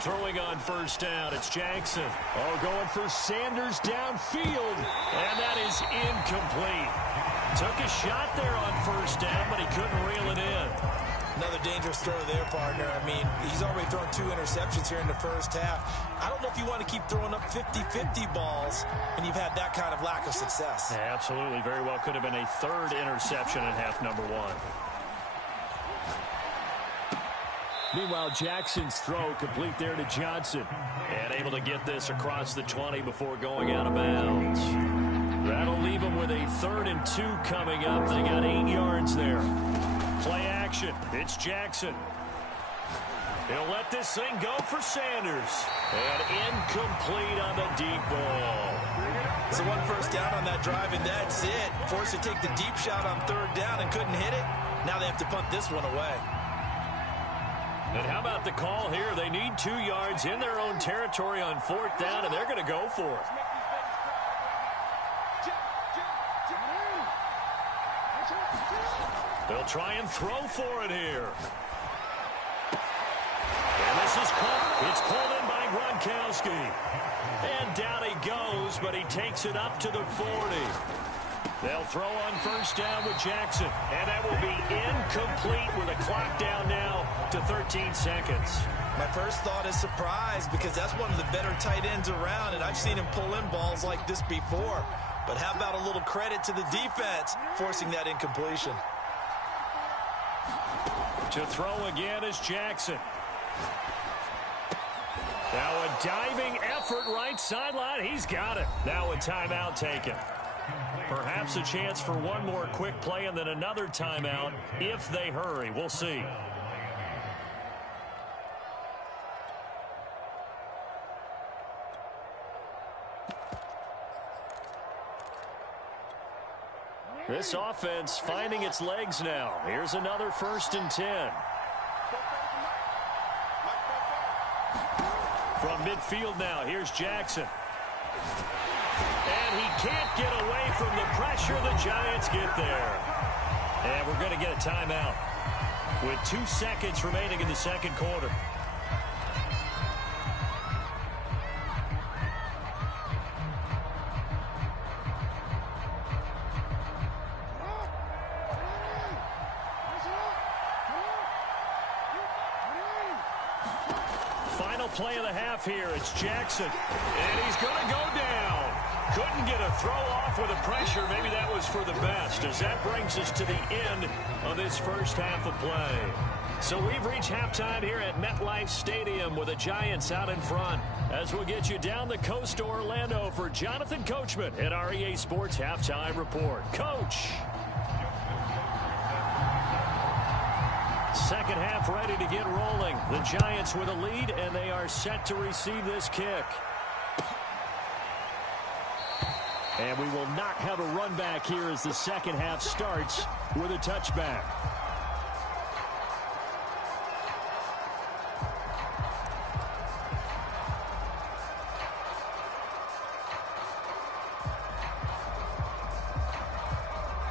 Throwing on first down, it's Jackson. Oh, going for Sanders downfield, and that is incomplete. Took a shot there on first down, but he couldn't reel it in. Another dangerous throw there, partner. I mean, he's already thrown 2 interceptions here in the first half. I don't know if you want to keep throwing up 50-50 balls, and you've had that kind of lack of success. Yeah, absolutely. Very well could have been a 3rd interception in half number 1. Meanwhile, Jackson's throw complete there to Johnson. And able to get this across the 20 before going out of bounds. That'll leave them with a 3rd and 2 coming up. They got 8 yards there. Play action. It's Jackson. He'll let this thing go for Sanders. And incomplete on the deep ball. So 1 first down on that drive, and that's it. Forced to take the deep shot on 3rd down and couldn't hit it. Now they have to punt this one away. And how about the call here? They need 2 yards in their own territory on 4th down, and they're going to go for it. They'll try and throw for it here. And this is caught. It's pulled in by Gronkowski. And down he goes, but he takes it up to the 40. They'll throw on first down with Jackson. And that will be incomplete with a clock down now to 13 seconds. My first thought is surprise, because that's one of the better tight ends around, and I've seen him pull in balls like this before. But how about a little credit to the defense forcing that incompletion? To throw again is Jackson. Now a diving effort right sideline. He's got it. Now a timeout taken. Perhaps a chance for one more quick play and then another timeout if they hurry. We'll see. This offense finding its legs now. Here's another 1st and 10. From midfield now, here's Jackson. And he can't get away from the pressure. The Giants get there. And we're going to get a timeout with 2 seconds remaining in the 2nd quarter. Play of the half here. It's Jackson. And he's going to go down. Couldn't get a throw off with the pressure. Maybe that was for the best, as that brings us to the end of this first half of play. So we've reached halftime here at MetLife Stadium with the Giants out in front. As we'll get you down the coast to Orlando for Jonathan Coachman at our EA Sports Halftime Report. Coach. Second half ready to get rolling. The Giants with a lead, and they are set to receive this kick. And we will not have a run back here as the second half starts with a touchback.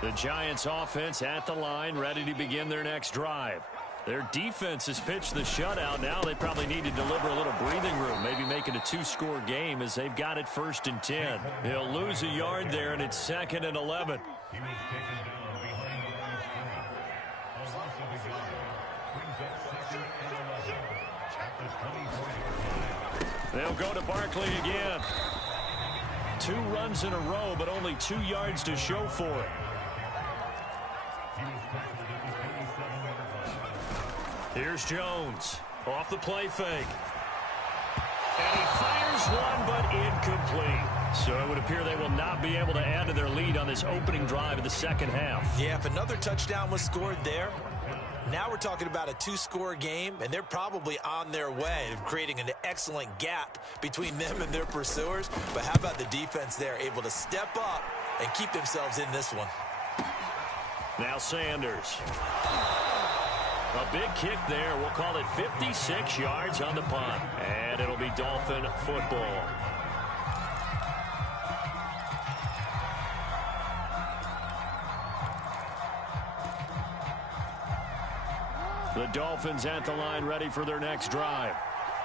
The Giants offense at the line, ready to begin their next drive. Their defense has pitched the shutout. Now they probably need to deliver a little breathing room, maybe make it a 2-score game as they've got it 1st and 10. He'll lose a yard there, and it's 2nd and 11. They'll go to Barkley again. 2 runs in a row, but only 2 yards to show for it. Here's Jones off the play fake. And he fires one, but incomplete. So it would appear they will not be able to add to their lead on this opening drive of the second half. Yeah, if another touchdown was scored there, now we're talking about a 2-score game, and they're probably on their way of creating an excellent gap between them and their pursuers. But how about the defense there, able to step up and keep themselves in this one? Now Sanders. A big kick there. We'll call it 56 yards on the punt. And it'll be Dolphin football. The Dolphins at the line ready for their next drive.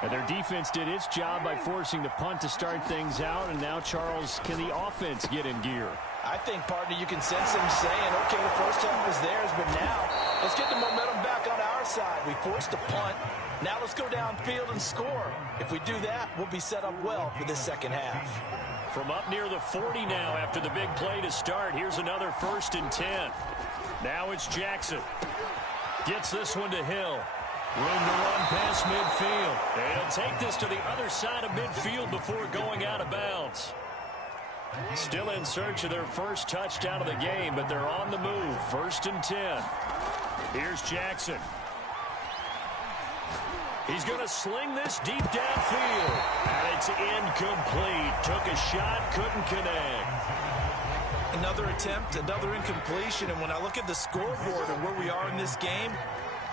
And their defense did its job by forcing the punt to start things out. And now, Charles, can the offense get in gear? I think, partner, you can sense them saying, okay, the first half was theirs, but now let's get the momentum back on our side. We forced a punt. Now let's go downfield and score. If we do that, we'll be set up well for this second half. From up near the 40 now after the big play to start, here's another 1st and 10. Now it's Jackson. Gets this one to Hill. Room to run past midfield. They'll take this to the other side of midfield before going out of bounds. Still in search of their first touchdown of the game, but they're on the move. 1st and 10. Here's Jackson. He's going to sling this deep downfield. And it's incomplete. Took a shot, couldn't connect. Another attempt, another incompletion. And when I look at the scoreboard and where we are in this game,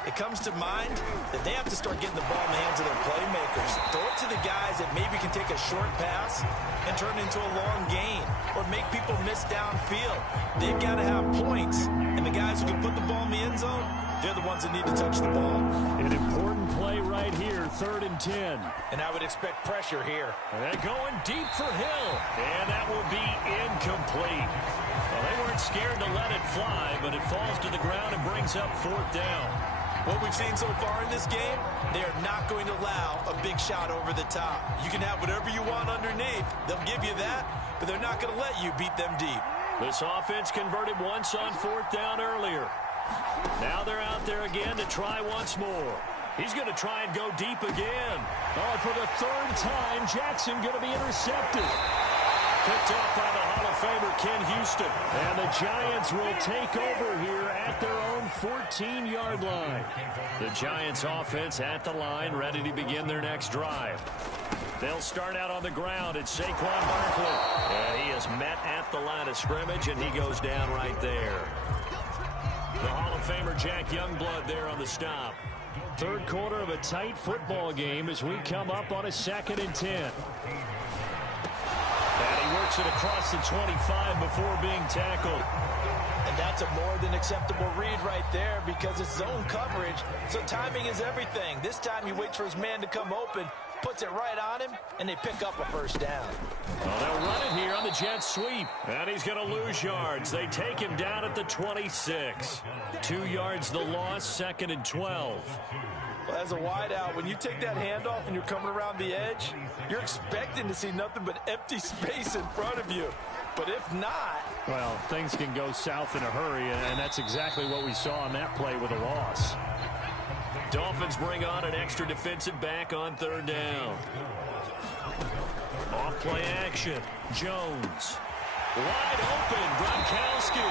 it comes to mind that they have to start getting the ball in the hands of their playmakers. Throw it to the guys that maybe can take a short pass and turn it into a long gain or make people miss downfield. They've got to have points. And the guys who can put the ball in the end zone, they're the ones that need to touch the ball. An important play right here, 3rd and 10. And I would expect pressure here. And they're going deep for Hill. And that will be incomplete. Well, they weren't scared to let it fly, but it falls to the ground and brings up 4th down. What we've seen so far in this game, they are not going to allow a big shot over the top. You can have whatever you want underneath. They'll give you that, but they're not going to let you beat them deep. This offense converted once on 4th down earlier. Now they're out there again to try once more. He's going to try and go deep again. Oh, for the 3rd time, Jackson going to be intercepted. Picked off by the Hall of Famer Ken Houston. And the Giants will take over here at their own 14-yard line. The Giants offense at the line, ready to begin their next drive. They'll start out on the ground. It's Saquon Barkley. And he is met at the line of scrimmage, and he goes down right there. The Hall of Famer Jack Youngblood there on the stop. 3rd quarter of a tight football game as we come up on a 2nd and 10. And he works it across the 25 before being tackled. And that's a more than acceptable read right there because it's zone coverage, so timing is everything. This time he waits for his man to come open, puts it right on him, and they pick up a 1st down. Well, they'll run it here on the jet sweep. And he's going to lose yards. They take him down at the 26. 2 yards the loss, 2nd and 12. Well, as a wideout, when you take that handoff and you're coming around the edge, you're expecting to see nothing but empty space in front of you. But if not... Well, things can go south in a hurry, and that's exactly what we saw on that play with a loss. Dolphins bring on an extra defensive back on 3rd down. Off play action. Jones. Wide open. Gronkowski.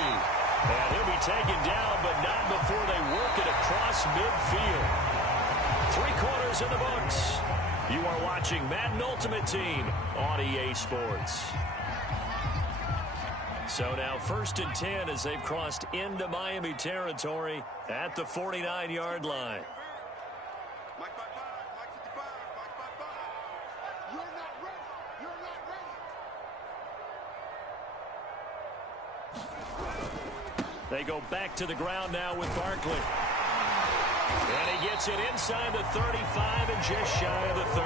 And he'll be taken down, but not before they work it across midfield. 3 quarters in the books. You are watching Madden Ultimate Team on EA Sports. So now 1st and 10 as they've crossed into Miami territory at the 49-yard line. Mike 55, Mike 55, Mike 55. You're not ready. You're not ready. They go back to the ground now with Barkley. And he gets it inside the 35 and just shy of the 30.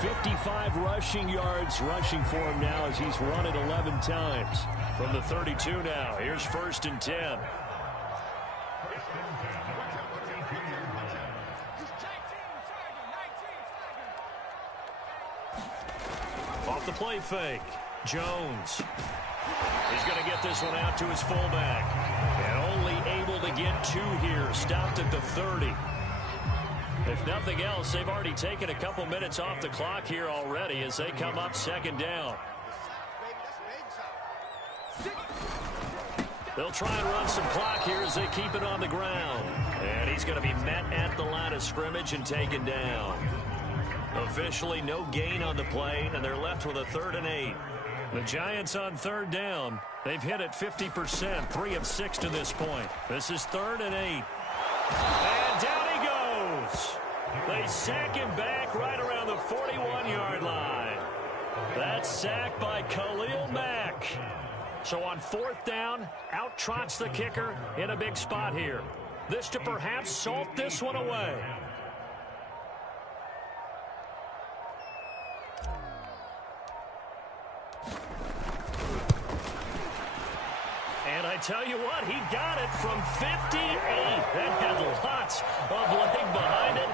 55 rushing yards rushing for him now as he's run it 11 times. From the 32 now, here's 1st and 10. Off the play fake, Jones. He's going to get this one out to his fullback. And only able to get 2 here. Stopped at the 30. If nothing else, they've already taken a couple minutes off the clock here already as they come up 2nd down. They'll try and run some clock here as they keep it on the ground. And he's going to be met at the line of scrimmage and taken down. Officially no gain on the play, and they're left with a 3rd and 8. The Giants on 3rd down. They've hit it 50%, 3 of 6 to this point. This is 3rd and 8. And down he goes. They sack him back right around the 41-yard line. That's sacked by Khalil Mack. So on 4th down, out trots the kicker in a big spot here. This to perhaps salt this one away. And I tell you what, he got it from 58. That had lots of leg behind it.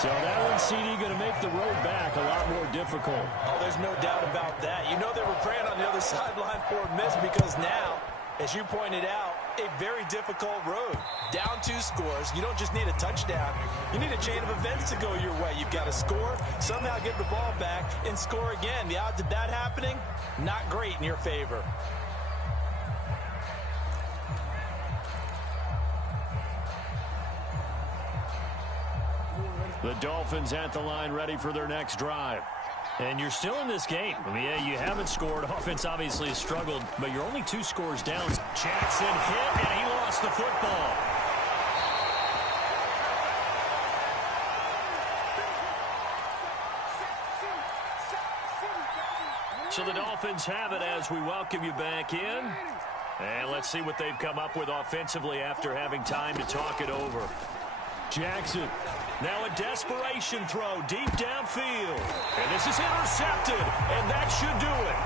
So that one, CD, going to make the road back a lot more difficult. Oh, there's no doubt about that. You know they were praying on the other sideline for a miss because now, as you pointed out, a very difficult road. Down 2 scores. You don't just need a touchdown. You need a chain of events to go your way. You've got to score, somehow get the ball back, and score again. The odds of that happening, not great in your favor. The Dolphins at the line ready for their next drive. And you're still in this game. I mean, yeah, you haven't scored. Offense obviously has struggled, but you're only 2 scores down. Jackson hit, and he lost the football. So the Dolphins have it as we welcome you back in. And let's see what they've come up with offensively after having time to talk it over. Jackson. Now a desperation throw deep downfield. And this is intercepted, and that should do it.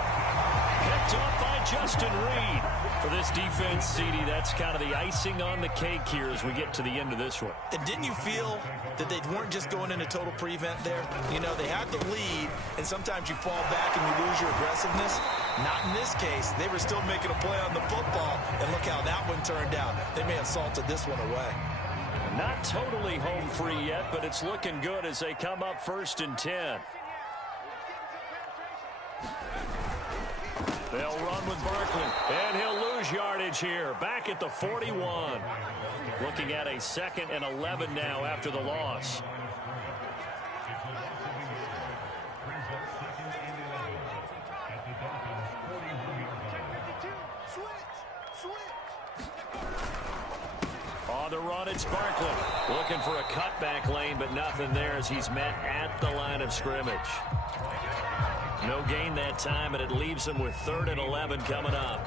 Picked up by Justin Reed. For this defense, CD, that's kind of the icing on the cake here as we get to the end of this one. And didn't you feel that they weren't just going into total prevent there? You know, they had the lead, and sometimes you fall back and you lose your aggressiveness. Not in this case. They were still making a play on the football, and look how that one turned out. They may have salted this one away. Not totally home free yet, but it's looking good as they come up 1st and 10. They'll run with Barkley, and he'll lose yardage here. Back at the 41. Looking at a 2nd and 11 now after the loss. On the run, it's Barkley. Looking for a cutback lane, but nothing there as he's met at the line of scrimmage. No gain that time, and it leaves him with 3rd and 11 coming up.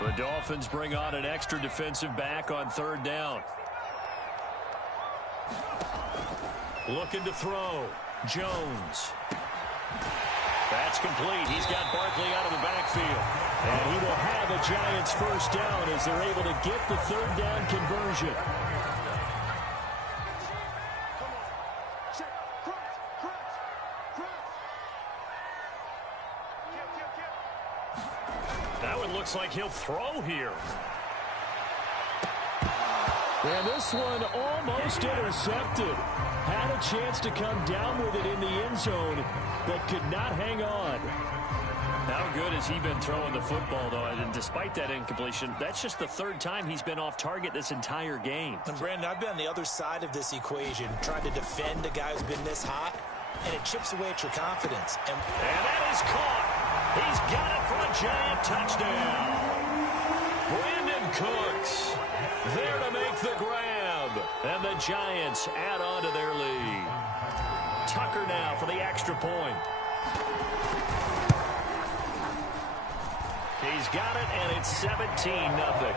The Dolphins bring on an extra defensive back on 3rd down. Looking to throw. Jones. That's complete. He's got Barkley out of the backfield. And he will have a Giants 1st down as they're able to get the 3rd down conversion. That one looks like he'll throw here. And this one almost intercepted. Had a chance to come down with it in the end zone, but could not hang on. How good has he been throwing the football, though? And despite that incompletion, that's just the 3rd time he's been off target this entire game. And Brandon, I've been on the other side of this equation, trying to defend a guy who's been this hot, and it chips away at your confidence. And that is caught. He's got it for a Giant touchdown. Brandon Cooks there to make the grab. And the Giants add on to their lead. Tucker now for the extra point. He's got it, and it's 17-0.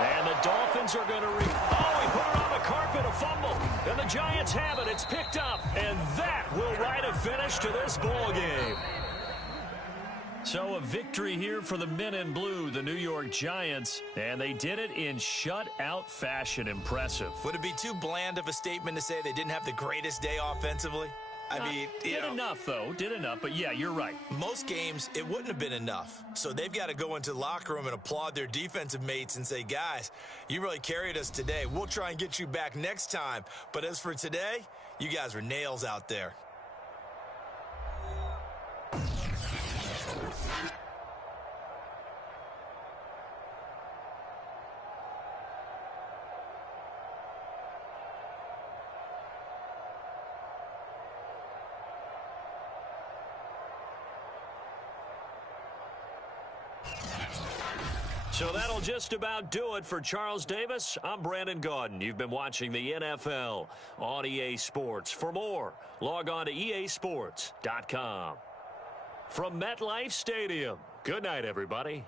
And the Dolphins are going to he put it on the carpet, a fumble. And the Giants have it. It's picked up, and that will write a finish to this ball game. So a victory here for the men in blue, the New York Giants, and they did it in shutout fashion. Impressive. Would it be too bland of a statement to say they didn't have the greatest day offensively? I mean, did enough, though. Did enough, but yeah, you're right. Most games, it wouldn't have been enough. So they've got to go into the locker room and applaud their defensive mates and say, guys, you really carried us today. We'll try and get you back next time. But as for today, you guys were nails out there. So that'll just about do it for Charles Davis. I'm Brandon Gaudin. You've been watching the NFL on EA Sports. For more, log on to easports.com. From MetLife Stadium, good night, everybody.